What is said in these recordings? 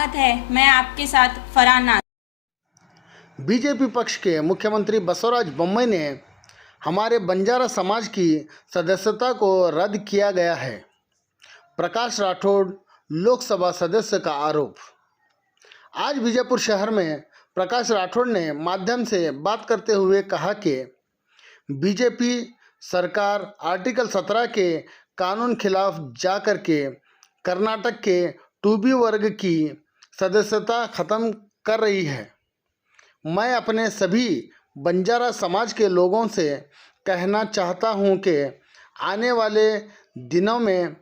स्वागत है। मैं आपके साथ फरहान नाज़। बीजेपी पक्ष के मुख्यमंत्री बसवराज बोम्मई ने हमारे बंजारा समाज की सदस्यता को रद्द किया गया है। प्रकाश राठौड़ लोकसभा सदस्य का आरोप। आज बीजापुर शहर में प्रकाश राठौड़ ने माध्यम से बात करते हुए कहा कि बीजेपी सरकार आर्टिकल 17 के कानून खिलाफ जाकर के कर्नाटक के 2B वर्ग की सदस्यता ख़त्म कर रही है। मैं अपने सभी बंजारा समाज के लोगों से कहना चाहता हूं कि आने वाले दिनों में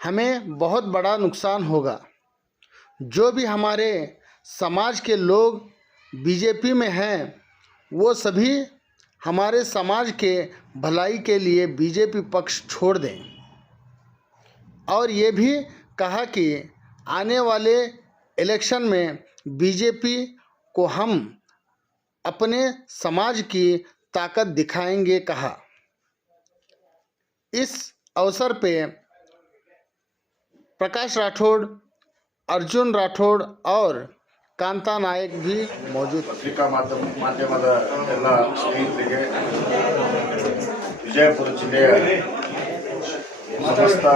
हमें बहुत बड़ा नुकसान होगा। जो भी हमारे समाज के लोग बीजेपी में हैं वो सभी हमारे समाज के भलाई के लिए बीजेपी पक्ष छोड़ दें। और ये भी कहा कि आने वाले इलेक्शन में बीजेपी को हम अपने समाज की ताकत दिखाएंगे कहा। इस अवसर पे प्रकाश राठौड़, अर्जुन राठौड़ और कांता नायक भी मौजूद। पत्रिका ಮಾಧ್ಯಮದ ಎಲ್ಲ ಸ್ನೇಹಿತರಿಗೆ ವಿಜಯಪುರ ಜಿಲ್ಲೆಯ ಸಮಸ್ತ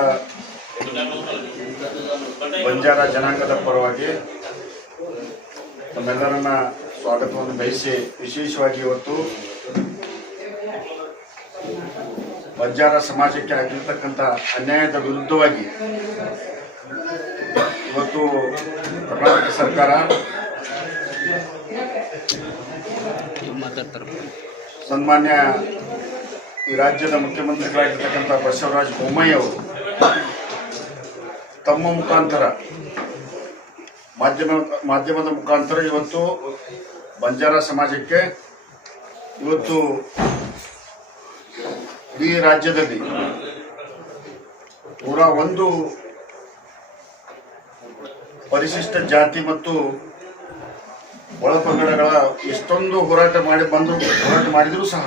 ಬಂಜಾರ ಜನಾಂಗದ ಪರವಾಗಿ ತಮ್ಮೆಲ್ಲರನ್ನ ಸ್ವಾಗತವನ್ನು ಬಯಸಿ ವಿಶೇಷವಾಗಿ ಇವತ್ತು ಬಂಜಾರ ಸಮಾಜಕ್ಕೆ ಆಗಿರತಕ್ಕಂಥ ಅನ್ಯಾಯದ ವಿರುದ್ಧವಾಗಿ ಇವತ್ತು ಕರ್ನಾಟಕ ಸರ್ಕಾರ ಸನ್ಮಾನ್ಯ ಈ ರಾಜ್ಯದ ಮುಖ್ಯಮಂತ್ರಿಗಳಾಗಿರ್ತಕ್ಕಂಥ ಬಸವರಾಜ ಬೊಮ್ಮಾಯಿ ಅವರು ತಮ್ಮ ಮುಖಾಂತರ ಮಾಧ್ಯಮದ ಮುಖಾಂತರ ಇವತ್ತು ಬಂಜಾರ ಸಮಾಜಕ್ಕೆ ಇವತ್ತು ಈ ರಾಜ್ಯದಲ್ಲಿ ಪೂರ ಒಂದು ಪರಿಶಿಷ್ಟ ಜಾತಿ ಮತ್ತು ಒಳಪಂಗಡಗಳ ಎಷ್ಟೊಂದು ಹೋರಾಟ ಮಾಡಿದರೂ ಸಹ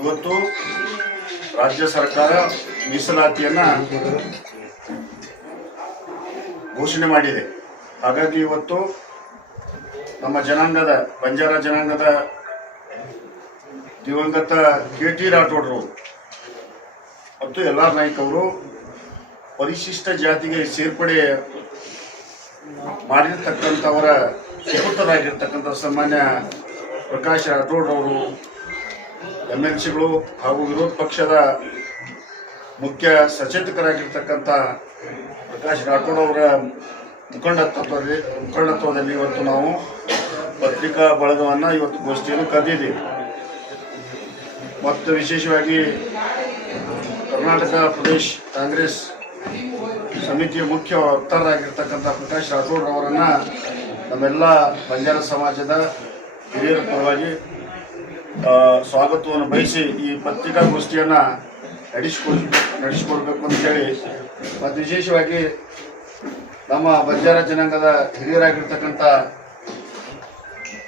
ಇವತ್ತು ರಾಜ್ಯ ಸರ್ಕಾರ ಮೀಸಲಾತಿಯನ್ನ ಘೋಷಣೆ ಮಾಡಿದೆ. ಹಾಗಾಗಿ ಇವತ್ತು ನಮ್ಮ ಜನಾಂಗದ ಬಂಜಾರ ಜನಾಂಗದ ದಿವಂಗತ KT ರಾಠೋಡ್ರು ಮತ್ತು LR ನಾಯ್ಕ್ ಅವರು ಪರಿಶಿಷ್ಟ ಜಾತಿಗೆ ಸೇರ್ಪಡೆ ಮಾಡಿರ್ತಕ್ಕಂಥವರ ಸುಪುತ್ರರಾಗಿರ್ತಕ್ಕಂಥ ಸನ್ಮಾನ್ಯ ಪ್ರಕಾಶ್ ರಾಠೋಡ್ ಅವರು MLCಗಳು ಹಾಗೂ ವಿರೋಧ ಪಕ್ಷದ ಮುಖ್ಯ ಸಚೇತಕರಾಗಿರ್ತಕ್ಕಂಥ ಪ್ರಕಾಶ್ ರಾಠೋಡ್ ಅವರ ಮುಖಂಡತ್ವದಲ್ಲಿ ಇವತ್ತು ನಾವು ಪತ್ರಿಕಾ ಬಳಗವನ್ನು ಇವತ್ತು ಗೋಷ್ಠಿಯನ್ನು ಕರೆದಿದ್ದೀವಿ. ಮತ್ತು ವಿಶೇಷವಾಗಿ ಕರ್ನಾಟಕ ಪ್ರದೇಶ ಕಾಂಗ್ರೆಸ್ ಸಮಿತಿಯ ಮುಖ್ಯ ವಕ್ತಾರರಾಗಿರ್ತಕ್ಕಂಥ ಪ್ರಕಾಶ್ ರಾಠೋಡ್ ಅವರನ್ನು ನಮ್ಮೆಲ್ಲ ಬಂಜಾರ ಸಮಾಜದ ಹಿರಿಯರ ಪರವಾಗಿ ಸ್ವಾಗತವನ್ನು ಬಯಸಿ ಈ ಪತ್ರಿಕಾಗೋಷ್ಠಿಯನ್ನು ನಡೆಸಿಕೊಡ್ಬೇಕು ಅಂತ ಹೇಳಿ, ಮತ್ತು ವಿಶೇಷವಾಗಿ ನಮ್ಮ ಬಂಜಾರ ಜನಾಂಗದ ಹಿರಿಯರಾಗಿರ್ತಕ್ಕಂಥ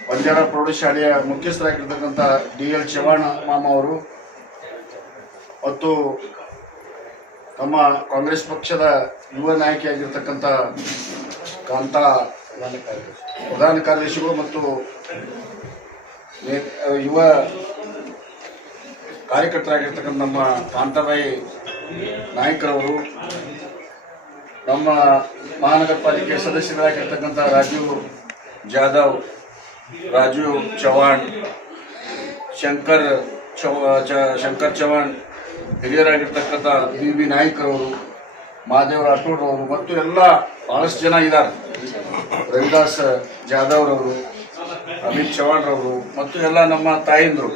ಬಂಜಾರ ಪ್ರೌಢಶಾಲೆಯ ಮುಖ್ಯಸ್ಥರಾಗಿರ್ತಕ್ಕಂಥ DL ಚವಾಣ್ ಮಾಮ ಅವರು ಮತ್ತು ನಮ್ಮ ಕಾಂಗ್ರೆಸ್ ಪಕ್ಷದ ಯುವ ನಾಯಕಿಯಾಗಿರ್ತಕ್ಕಂಥ ಕಾಂತಾ ಪ್ರಧಾನ ಕಾರ್ಯದರ್ಶಿಗಳು ಮತ್ತು ಯುವ ಕಾರ್ಯಕರ್ತರಾಗಿರ್ತಕ್ಕಂಥ ನಮ್ಮ ಕಾಂತಾಬಾಯಿ ನಾಯ್ಕರವರು, ನಮ್ಮ ಮಹಾನಗರ ಪಾಲಿಕೆ ಸದಸ್ಯರಾಗಿರ್ತಕ್ಕಂಥ ರಾಜೀವ್ ಜಾಧವ್, ರಾಜೀವ್ ಚವಾಣ್, ಶಂಕರ್ ಚವಾಣ್, ಹಿರಿಯರಾಗಿರ್ತಕ್ಕಂಥ BB ನಾಯ್ಕರವರು, ಮಹಾದೇವ್ ರಾಠೋಡ್ ಅವರು ಮತ್ತು ಎಲ್ಲ ಬಹಳಷ್ಟು ಜನ ಇದ್ದಾರೆ. ರವಿದಾಸ್ ಜಾಧವ್ರವರು, ಅಮಿತ್ ಚವಾಣ್ ರವರು ಮತ್ತು ಎಲ್ಲ ನಮ್ಮ ತಾಯಂದರು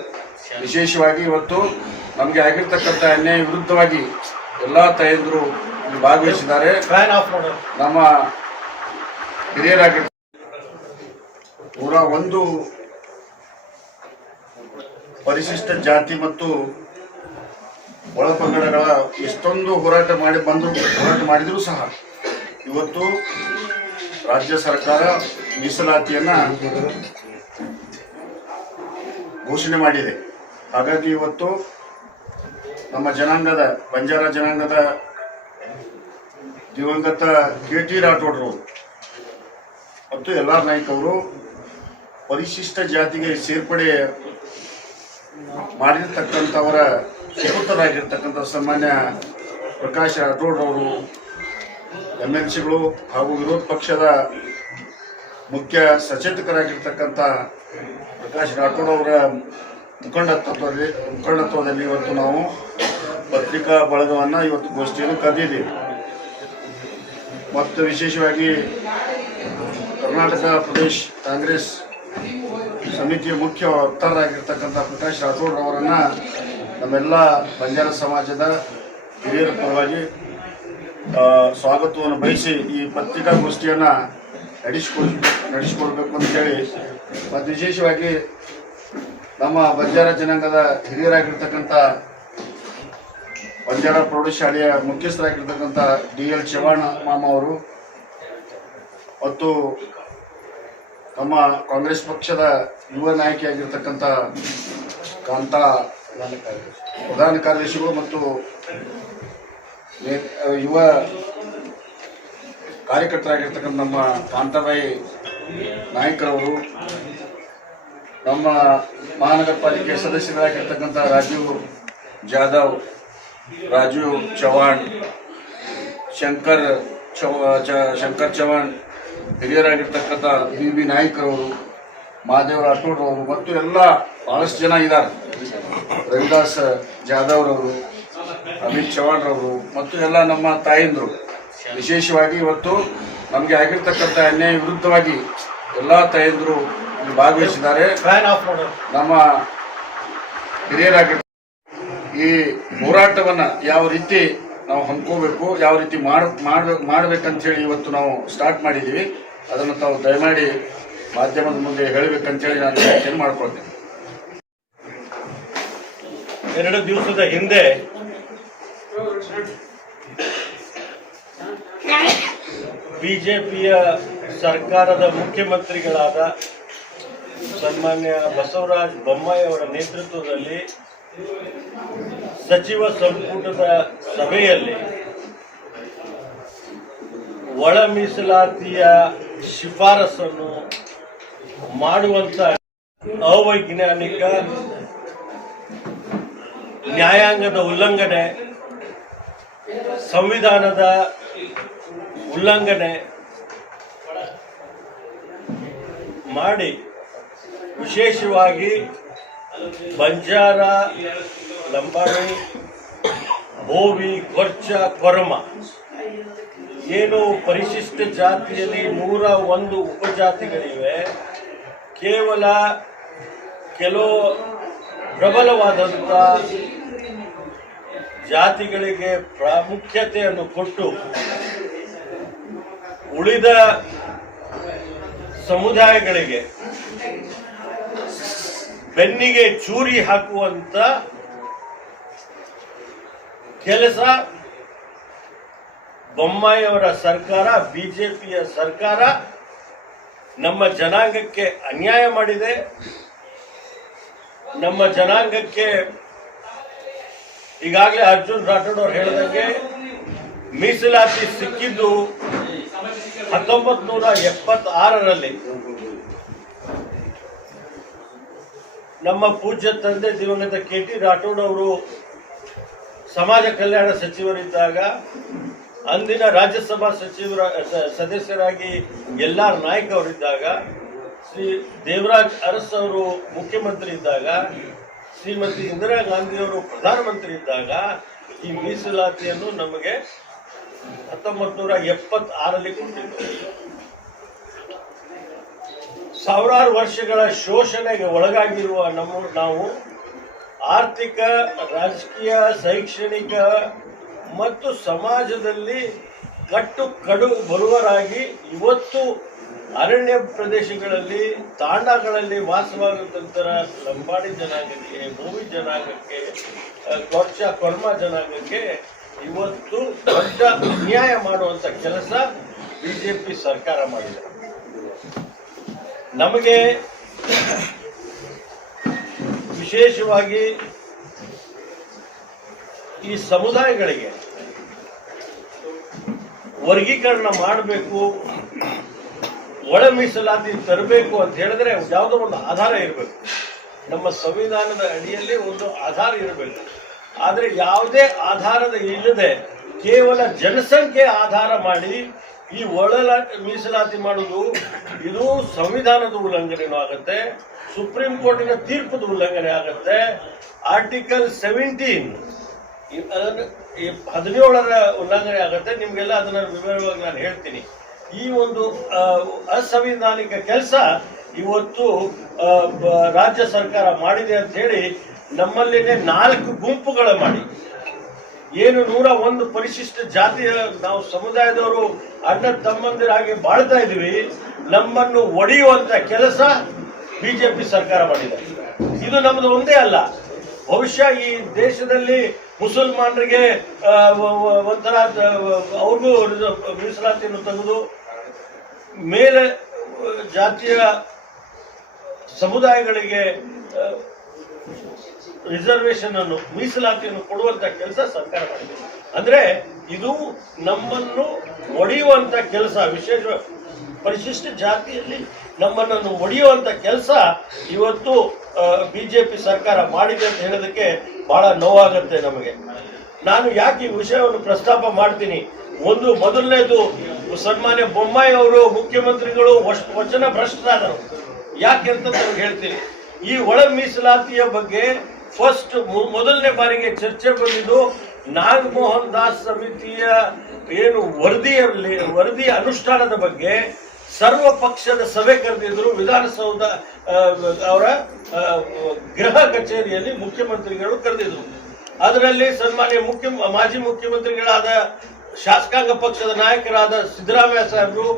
ವಿಶೇಷವಾಗಿ ಇವತ್ತು ನಮಗೆ ಆಗಿರ್ತಕ್ಕಂಥ ಅನ್ಯಾಯ ವಿರುದ್ಧವಾಗಿ ಎಲ್ಲ ತಾಯಂದರು ಭಾಗವಹಿಸಿದ್ದಾರೆ. ನಮ್ಮ ಹಿರಿಯರಾಗಿ ಪೂರ ಒಂದು ಪರಿಶಿಷ್ಟ ಜಾತಿ ಮತ್ತು ಒಳಪಂಗಡಗಳ ಎಷ್ಟೊಂದು ಹೋರಾಟ ಮಾಡಿದರೂ ಸಹ ಇವತ್ತು ರಾಜ್ಯ ಸರ್ಕಾರ ಮೀಸಲಾತಿಯನ್ನ ಘೋಷಣೆ ಮಾಡಿದೆ. ಹಾಗಾಗಿ ಇವತ್ತು ನಮ್ಮ ಜನಾಂಗದ ಬಂಜಾರ ಜನಾಂಗದ ದಿವಂಗತ KT ರಾಠೋಡ್ರು ಮತ್ತು ಎಲ್ಲ ನಾಯಕರು ಪರಿಶಿಷ್ಟ ಜಾತಿಗೆ ಸೇರ್ಪಡೆ ಮಾಡಿರ್ತಕ್ಕಂಥವರ ಸುಪುತ್ರರಾಗಿರ್ತಕ್ಕಂಥ ಸನ್ಮಾನ್ಯ ಪ್ರಕಾಶ್ ರಾಠೋಡ್ ಅವರು MLCಗಳು ಹಾಗೂ ವಿರೋಧ ಪಕ್ಷದ ಮುಖ್ಯ ಸಚೇತಕರಾಗಿರ್ತಕ್ಕಂಥ ಪ್ರಕಾಶ್ ರಾಠೋಡ್ ಅವರ ಮುಖಂಡತ್ವದಲ್ಲಿ ಇವತ್ತು ನಾವು ಪತ್ರಿಕಾ ಬಳಗವನ್ನು ಇವತ್ತು ಗೋಷ್ಠಿಯನ್ನು ಕರೆದಿದ್ದೀವಿ. ಮತ್ತು ವಿಶೇಷವಾಗಿ ಕರ್ನಾಟಕ ಪ್ರದೇಶ್ ಕಾಂಗ್ರೆಸ್ ಸಮಿತಿಯ ಮುಖ್ಯ ವಕ್ತಾರರಾಗಿರ್ತಕ್ಕಂಥ ಪ್ರಕಾಶ್ ರಾಠೋಡ್ ಅವರನ್ನು ನಮ್ಮೆಲ್ಲ ಬಂಜಾರ ಸಮಾಜದ ಹಿರಿಯರ ಪರವಾಗಿ ಸ್ವಾಗತವನ್ನು ಬಯಸಿ ಈ ಪತ್ರಿಕಾಗೋಷ್ಠಿಯನ್ನು ನಡೆಸಿಕೊಡ್ಬೇಕು ಅಂತೇಳಿ, ಮತ್ತು ವಿಶೇಷವಾಗಿ ನಮ್ಮ ಬಂಜಾರ ಜನಾಂಗದ ಹಿರಿಯರಾಗಿರ್ತಕ್ಕಂಥ ಬಂಜಾರ ಪ್ರೌಢಶಾಲೆಯ ಮುಖ್ಯಸ್ಥರಾಗಿರ್ತಕ್ಕಂಥ DL ಚವಾಣ್ ಮಾಮ ಅವರು ಮತ್ತು ನಮ್ಮ ಕಾಂಗ್ರೆಸ್ ಪಕ್ಷದ ಯುವ ನಾಯಕಿಯಾಗಿರ್ತಕ್ಕಂಥ ಕಾಂತಾ ಪ್ರಧಾನ ಕಾರ್ಯದರ್ಶಿಗಳು ಮತ್ತು ಯುವ ಕಾರ್ಯಕರ್ತರಾಗಿರ್ತಕ್ಕಂಥ ನಮ್ಮ ಕಾಂತಾಬಾಯಿ ನಾಯಕರವರು, ನಮ್ಮ ಮಹಾನಗರ ಪಾಲಿಕೆ ಸದಸ್ಯರಾಗಿರ್ತಕ್ಕಂಥ ರಾಜೀವ್ ಜಾಧವ್, ರಾಜೀವ್ ಚವಾಣ್, ಶಂಕರ್ ಚವಾಣ್, ಹಿರಿಯರಾಗಿರ್ತಕ್ಕಂಥ BB ನಾಯ್ಕರವರು, ಮಹಾದೇವ್ ರಾಠೋಡ್ ಅವರು ಮತ್ತು ಎಲ್ಲ ಭಾಳಷ್ಟು ಜನ ಇದ್ದಾರೆ. ರವಿದಾಸ್ ಜಾಧವ್ರವರು, ಅಮಿತ್ ಚವಾಣ್ ರವರು ಮತ್ತು ಎಲ್ಲ ನಮ್ಮ ತಾಯಂದರು. ವಿಶೇಷವಾಗಿ ಇವತ್ತು ನಮಗೆ ಆಗಿರ್ತಕ್ಕಂಥ ಅನ್ಯಾಯ ವಿರುದ್ಧವಾಗಿ ಎಲ್ಲ ತಾಯಂದರು ಭಾಗವಹಿಸಿದ್ದಾರೆ. ನಮ್ಮ ಹಿರಿಯರಾಗಿ ಈ ಹೋರಾಟವನ್ನು ಯಾವ ರೀತಿ ನಾವು ಹಮ್ಕೋಬೇಕು, ಯಾವ ರೀತಿ ಮಾಡಬೇಕಂತೇಳಿ ಇವತ್ತು ನಾವು ಸ್ಟಾರ್ಟ್ ಮಾಡಿದ್ದೀವಿ. ಅದನ್ನು ತಾವು ದಯಮಾಡಿ ಮಾಧ್ಯಮದ ಮುಂದೆ ಹೇಳಬೇಕಂತೇಳಿ ನಾನು ವಿನಂತಿಯನ್ನು ಮಾಡ್ಕೊಳ್ತೇನೆ. 2 ದಿವಸದ ಹಿಂದೆ ಬಿಜೆಪಿಯ ಸರ್ಕಾರದ ಮುಖ್ಯಮಂತ್ರಿಗಳಾದ ಸನ್ಮಾನ್ಯ ಬಸವರಾಜ ಬೊಮ್ಮಾಯಿ ಅವರ ನೇತೃತ್ವದಲ್ಲಿ ಸಚಿವ ಸಂಪುಟದ ಸಭೆಯಲ್ಲಿ ಒಳ ಮೀಸಲಾತಿಯ ಶಿಫಾರಸನ್ನು ಮಾಡುವಂತ ಅವೈಜ್ಞಾನಿಕ, ನ್ಯಾಯಾಂಗದ ಉಲ್ಲಂಘನೆ, ಸಂವಿಧಾನದ ಉಲ್ಲಂಘನೆ ಮಾಡಿ ವಿಶೇಷವಾಗಿ ಬಂಜಾರ, ಲಂಬಾಣಿ, ಬೋವಿ, ಕೊರ್ಚ, ಕೊರಮ ಏನು ಪರಿಶಿಷ್ಟ ಜಾತಿಯಲ್ಲಿ 101 ಉಪಜಾತಿಗಳಿವೆ. ಕೇವಲ ಕೆಲವು ಪ್ರಬಲವಾದಂಥ ಜಾತಿಗಳಿಗೆ ಪ್ರಾಮುಖ್ಯತೆಯನ್ನು ಕೊಟ್ಟು ಉಳಿದ ಸಮುದಾಯಗಳಿಗೆ ಬೆನ್ನಿಗೆ ಚೂರಿ ಹಾಕುವಂತ ಕೆಲಸ ಬೊಮ್ಮಾಯಿಯವರ ಸರ್ಕಾರ, ಬಿಜೆಪಿಯ ಸರ್ಕಾರ ನಮ್ಮ ಜನಾಂಗಕ್ಕೆ ಅನ್ಯಾಯ ಮಾಡಿದೆ. ನಮ್ಮ ಜನಾಂಗಕ್ಕೆ ಈಗಾಗಲೇ ಅರ್ಜುನ್ ರಾಠೋಡ್ ಅವರು ಹೇಳಿದಂಗೆ ಮೀಸಲಾತಿ ಸಿಕ್ಕಿದ್ದು 1976ರಲ್ಲಿ ನಮ್ಮ ಪೂಜ್ಯ ತಂದೆ ದಿವಂಗತ KT ರಾಠೋಡ್ ಅವರು ಸಮಾಜ ಕಲ್ಯಾಣ ಸಚಿವರಿದ್ದಾಗ, ಅಂದಿನ ರಾಜ್ಯಸಭಾ ಸದಸ್ಯರಾಗಿ LR ನಾಯ್ಕ್ ಅವರಿದ್ದಾಗ, ಶ್ರೀ ದೇವರಾಜ್ ಅರಸ್ ಅವರು ಮುಖ್ಯಮಂತ್ರಿ ಇದ್ದಾಗ, ಶ್ರೀಮತಿ ಇಂದಿರಾ ಗಾಂಧಿ ಅವರು ಪ್ರಧಾನಮಂತ್ರಿ ಇದ್ದಾಗ ಈ ಮೀಸಲಾತಿಯನ್ನು ನಮಗೆ 1976ರಲ್ಲಿ ಕೊಟ್ಟಿದ್ದು. ಸಾವಿರಾರು ವರ್ಷಗಳ ಶೋಷಣೆಗೆ ಒಳಗಾಗಿರುವ ನಾವು ಆರ್ಥಿಕ, ರಾಜಕೀಯ, ಶೈಕ್ಷಣಿಕ ಮತ್ತು ಸಮಾಜದಲ್ಲಿ ಕಡು ಬರುವರಾಗಿ ಇವತ್ತು ಅರಣ್ಯ ಪ್ರದೇಶಗಳಲ್ಲಿ, ತಾಂಡಗಳಲ್ಲಿ ವಾಸವಾಗುತ್ತಂತ ಲಂಬಾಡಿ ಜನಾಂಗಕ್ಕೆ, ಬೋವಿ ಜನಾಂಗಕ್ಕೆ, ಕೊರ್ಚ, ಕೊರ್ಮ ಜನಾಂಗಕ್ಕೆ ಇವತ್ತು ದೊಡ್ಡ ಅನ್ಯಾಯ ಮಾಡುವಂತ ಕೆಲಸ ಬಿಜೆಪಿ ಸರ್ಕಾರ ಮಾಡಿದೆ. ನಮಗೆ ವಿಶೇಷವಾಗಿ ಈ ಸಮುದಾಯಗಳಿಗೆ ವರ್ಗೀಕರಣ ಮಾಡಬೇಕು, ಒಳ ಮೀಸಲಾತಿ ತರಬೇಕು ಅಂತ ಹೇಳಿದ್ರೆ ಯಾವುದೋ ಒಂದು ಆಧಾರ ಇರಬೇಕು. ನಮ್ಮ ಸಂವಿಧಾನದ ಅಡಿಯಲ್ಲಿ ಒಂದು ಆಧಾರ ಇರಬೇಕು. ಆದರೆ ಯಾವುದೇ ಆಧಾರದ ಇಲ್ಲದೆ ಕೇವಲ ಜನಸಂಖ್ಯೆ ಆಧಾರ ಮಾಡಿ ಈ ಒಳ ಮೀಸಲಾತಿ ಮಾಡುವುದು ಇದು ಸಂವಿಧಾನದ ಉಲ್ಲಂಘನೆಯೂ ಆಗುತ್ತೆ, ಸುಪ್ರೀಂ ಕೋರ್ಟಿನ ತೀರ್ಪದ ಉಲ್ಲಂಘನೆ ಆಗುತ್ತೆ. ಆರ್ಟಿಕಲ್ 17ರ ಉಲ್ಲಂಘನೆ ಆಗುತ್ತೆ. ನಿಮ್ಗೆಲ್ಲ ಅದನ್ನ ವಿವರವಾಗಿ ನಾನು ಹೇಳ್ತೀನಿ. ಈ ಒಂದು ಅಸಂವಿಧಾನಿಕ ಕೆಲಸ ಇವತ್ತು ರಾಜ್ಯ ಸರ್ಕಾರ ಮಾಡಿದೆ ಅಂತ ಹೇಳಿ ನಮ್ಮಲ್ಲಿನೇ 4 ಗುಂಪುಗಳ ಮಾಡಿ ಏನು 101 ಪರಿಶಿಷ್ಟ ಜಾತಿಯ ನಾವು ಸಮುದಾಯದವರು ಅಣ್ಣ ತಮ್ಮಂದಿರಾಗಿ ಬಾಳ್ತಾ ಇದೀವಿ, ನಮ್ಮನ್ನು ಒಡೆಯುವಂತ ಕೆಲಸ ಬಿಜೆಪಿ ಸರ್ಕಾರ ಮಾಡಿದೆ. ಇದು ನಮ್ದು ಒಂದೇ ಅಲ್ಲ, ಬಹುಶಃ ಈ ದೇಶದಲ್ಲಿ ಮುಸಲ್ಮಾನರಿಗೆ ಒಂಥರ ಅವ್ರಿಗೂ ಮೀಸಲಾತಿಯನ್ನು ತೆಗೆದು ಮೇಲೆ ಜಾತಿಯ ಸಮುದಾಯಗಳಿಗೆ ರಿಸರ್ವೇಶನ್ ಅನ್ನು ಮೀಸಲಾತಿಯನ್ನು ಕೊಡುವಂತ ಕೆಲಸ ಸರ್ಕಾರ ಮಾಡಿದೆ. ಅಂದ್ರೆ ಇದು ನಮ್ಮನ್ನು ಒಡೆಯುವಂತ ಕೆಲಸ, ವಿಶೇಷ ಪರಿಶಿಷ್ಟ ಜಾತಿಯಲ್ಲಿ ನಮ್ಮನ್ನು ಒಡೆಯುವಂತ ಕೆಲಸ ಇವತ್ತು ಬಿಜೆಪಿ ಸರ್ಕಾರ ಮಾಡಿದೆ ಅಂತ ಹೇಳೋದಕ್ಕೆ ಬಹಳ ನೋವಾಗುತ್ತೆ ನಮಗೆ. ನಾನು ಯಾಕೆ ಈ ವಿಷಯವನ್ನು ಪ್ರಸ್ತಾಪ ಮಾಡ್ತೀನಿ, ಮೊದಲನೇದು ಸನ್ಮಾನ್ಯ ಬೊಮ್ಮಾಯಿ ಅವರು ಮುಖ್ಯಮಂತ್ರಿಗಳು ವಚನ ಭ್ರಷ್ಟರಾದರು. ಯಾಕೆ ಅಂತ ನಾನು ಹೇಳ್ತೀನಿ. ಈ ಒಳ ಮೀಸಲಾತಿಯ ಬಗ್ಗೆ ಮೊದಲನೇ ಬಾರಿಗೆ ಚರ್ಚೆ ಬಂದಿದ್ದು ನಾಗಮೋಹನ್ ದಾಸ್ ಸಮಿತಿಯ ಏನು ವರದಿಯ ಅನುಷ್ಠಾನದ ಬಗ್ಗೆ ಸರ್ವ ಪಕ್ಷದ ಸಭೆ ಕರೆದಿದ್ರು. ವಿಧಾನಸೌಧ ಅವರ ಗೃಹ ಕಚೇರಿಯಲ್ಲಿ ಮುಖ್ಯಮಂತ್ರಿಗಳು ಕರೆದಿದ್ರು. ಅದರಲ್ಲಿ ಸನ್ಮಾನ್ಯ ಮಾಜಿ ಮುಖ್ಯಮಂತ್ರಿಗಳಾದ ಶಾಸಕಾಂಗ ಪಕ್ಷದ ನಾಯಕರಾದ ಸಿದ್ದರಾಮಯ್ಯ ಸಾಹೇಬರು,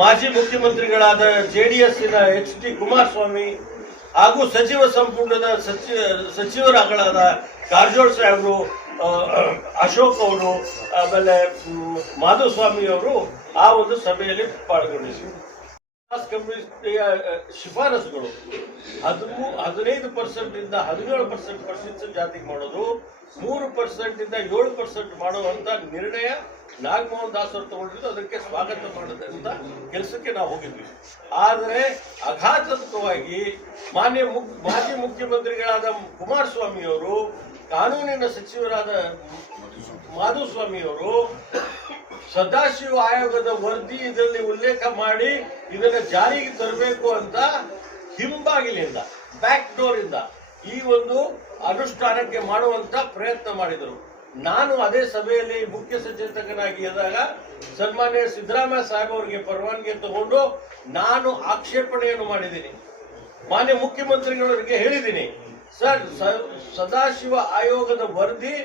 ಮಾಜಿ ಮುಖ್ಯಮಂತ್ರಿಗಳಾದ JDSನ HD ಕುಮಾರಸ್ವಾಮಿ ಹಾಗೂ ಸಚಿವ ಸಂಪುಟದ ಸಚಿವರಾಗಳಾದ ಕಾರಜೋಳ ಸಾಹೇಬರು, ಅಶೋಕ್ ಅವರು, ಆಮೇಲೆ ಮಾಧುಸ್ವಾಮಿ ಅವರು ಆ ಒಂದು ಸಭೆಯಲ್ಲಿ ಪಾಲ್ಗೊಂಡಿದ್ರು. ಕಮ್ಯುನಿಸ್ಟಿಯ ಶಿಫಾರಸುಗಳು 15% ಇಂದ 17% ಪರಿಶಿಷ್ಟ ಜಾತಿಗೆ ಮಾಡೋದು, 3% ಇಂದ 7% ಮಾಡುವಂತ ನಿರ್ಣಯ ನಾಗಮೋಹನ್ ದಾಸ್ ಅವರು ತಗೊಂಡಿದ್ದು. ಅದಕ್ಕೆ ಸ್ವಾಗತ ಮಾಡದಂತ ಕೆಲಸಕ್ಕೆ ನಾವು ಹೋಗಿದ್ವಿ. ಆದರೆ ಆಘಾತಕವಾಗಿ ಮಾಜಿ ಮುಖ್ಯಮಂತ್ರಿಗಳಾದ ಕುಮಾರಸ್ವಾಮಿ ಅವರು, ಕಾನೂನಿನ ಸಚಿವರಾದ ಮಾಧುಸ್ವಾಮಿ ಅವರು ಸದಾಶಿವ ಆಯೋಗದ ವರದಿ ಇದರಲ್ಲಿ ಉಲ್ಲೇಖ ಮಾಡಿ ಇದನ್ನ ಜಾರಿಗೆ ತರಬೇಕು ಅಂತ ಹಿಂಬಾಗಿಲಿಂದ, ಬ್ಯಾಕ್ ಡೋರ್ ಇಂದ ಈ ಒಂದು ಅನುಷ್ಠಾನಕ್ಕೆ ಮಾಡುವಂತ ಪ್ರಯತ್ನ ಮಾಡಿದರು. ನಾನು ಅದೇ ಸಭೆಯಲ್ಲಿ ಮುಖ್ಯ ಸಚೇತಕನಾಗಿ ಇದ್ದಾಗ ಸನ್ಮಾನ್ಯ ಸಿದ್ದರಾಮಯ್ಯ ಸಾಹೇಬ್ ಅವರಿಗೆ ಪರವಾನಗಿ ತಗೊಂಡು ನಾನು ಆಕ್ಷೇಪಣೆಯನ್ನು ಮಾಡಿದ್ದೀನಿ. ಮಾನ್ಯ ಮುಖ್ಯಮಂತ್ರಿಗಳಿಗೆ ಹೇಳಿದ್ದೀನಿ, ಸರ್, ಸದಾಶಿವ ಆಯೋಗದ ವರದಿ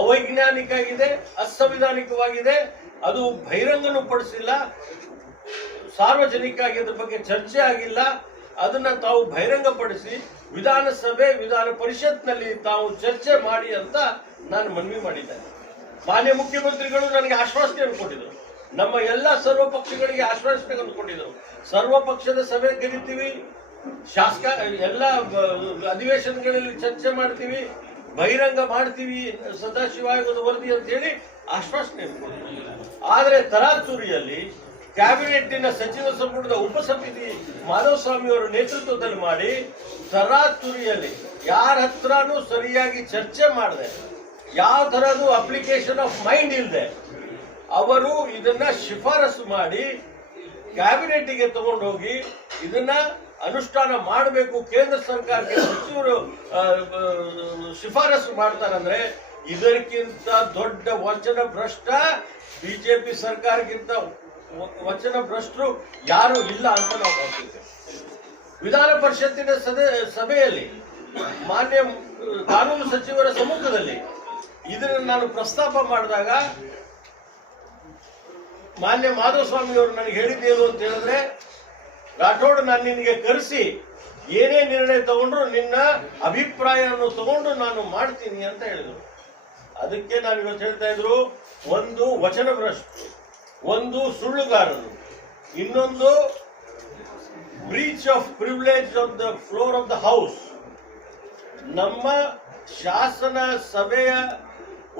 ಅವೈಜ್ಞಾನಿಕ ಆಗಿದೆ, ಅಸಂವಿಧಾನಿಕವಾಗಿದೆ, ಅದು ಬಹಿರಂಗನೂ ಪಡಿಸಿಲ್ಲ, ಸಾರ್ವಜನಿಕ ಆಗಿ ಅದ್ರ ಬಗ್ಗೆ ಚರ್ಚೆ ಆಗಿಲ್ಲ. ಅದನ್ನ ತಾವು ಬಹಿರಂಗಪಡಿಸಿ ವಿಧಾನಸಭೆ ವಿಧಾನ ಪರಿಷತ್ನಲ್ಲಿ ತಾವು ಚರ್ಚೆ ಮಾಡಿ ಅಂತ ನಾನು ಮನವಿ ಮಾಡಿದ್ದೇನೆ. ಮಾನ್ಯ ಮುಖ್ಯಮಂತ್ರಿಗಳು ನನಗೆ ಆಶ್ವಾಸನೆಯನ್ನು ಕೊಟ್ಟಿದ್ರು, ನಮ್ಮ ಎಲ್ಲ ಸರ್ವ ಪಕ್ಷಗಳಿಗೆ ಆಶ್ವಾಸನೆಯನ್ನು ಕೊಟ್ಟಿದ್ರು. ಸರ್ವ ಪಕ್ಷದ ಸಭೆ ಕರೀತೀವಿ, ಎಲ್ಲ ಅಧಿವೇಶನಗಳಲ್ಲಿ ಚರ್ಚೆ ಮಾಡ್ತೀವಿ, ಬಹಿರಂಗ ಮಾಡ್ತೀವಿ ಸದಾಶಿವ ಆಯೋಗದ ವರದಿ ಅಂತ ಹೇಳಿ ಆಶ್ವಾಸನೆ ಕೊಟ್ಟಿದ್ರು. ಆದರೆ ತರಾತುರಿಯಲ್ಲಿ ಕ್ಯಾಬಿನೆಟ್ಟಿನ ಸಚಿವ ಸಂಪುಟದ ಉಪಸಮಿತಿ ಮಾಧವಸ್ವಾಮಿ ಅವರ ನೇತೃತ್ವದಲ್ಲಿ ಮಾಡಿ ತರಾತುರಿಯಲ್ಲಿ ಯಾರ ಹತ್ರನೂ ಸರಿಯಾಗಿ ಚರ್ಚೆ ಮಾಡದೆ, ಯಾವ ತರಹದ ಅಪ್ಲಿಕೇಶನ್ ಆಫ್ ಮೈಂಡ್ ಇಲ್ಲದೆ ಅವರು ಇದನ್ನ ಶಿಫಾರಸು ಮಾಡಿ ಕ್ಯಾಬಿನೆಟ್ಗೆ ತಗೊಂಡು ಹೋಗಿ ಇದನ್ನ ಅನುಷ್ಠಾನ ಮಾಡಬೇಕು, ಕೇಂದ್ರ ಸರ್ಕಾರಕ್ಕೆ ಸಚಿವರು ಶಿಫಾರಸು ಮಾಡ್ತಾರಂದ್ರೆ ಇದಕ್ಕಿಂತ ದೊಡ್ಡ ವಚನ ಭ್ರಷ್ಟ ಬಿಜೆಪಿ ಸರ್ಕಾರಕ್ಕಿಂತ ವಚನ ಭ್ರಷ್ಟರು ಯಾರು ಇಲ್ಲ ಅಂತ ನಾವು ಭಾವಿಸುತ್ತೇವೆ. ವಿಧಾನ ಪರಿಷತ್ತಿನ ಸಭೆಯಲ್ಲಿ ಮಾನ್ಯ ಕಾನೂನು ಸಚಿವರ ಸಮ್ಮುಖದಲ್ಲಿ ಇದನ್ನು ನಾನು ಪ್ರಸ್ತಾಪ ಮಾಡಿದಾಗ ಮಾನ್ಯ ಮಾಧವಸ್ವಾಮಿ ಅವರು ನನಗೆ ಹೇಳಿದ್ದೇನು ಅಂತ ಹೇಳಿದ್ರೆ, ರಾಠೋಡ್, ನಾನು ನಿನಗೆ ಕರೆಸಿ ಏನೇ ನಿರ್ಣಯ ತಗೊಂಡ್ರು ನಿನ್ನ ಅಭಿಪ್ರಾಯವನ್ನು ತಗೊಂಡು ನಾನು ಮಾಡ್ತೀನಿ ಅಂತ ಹೇಳಿದ್ರು. ಅದಕ್ಕೆ ನಾನು ಇವತ್ತು ಹೇಳ್ತಾ ಇದ್ರು, ಒಂದು ವಚನ ಭ್ರಷ್ಟರು, ಒಂದು ಸುಳ್ಳುಗಾರರು, ಇನ್ನೊಂದು breach of privilege of the floor of the house. ನಮ್ಮ ಶಾಸನ ಸಭೆಯ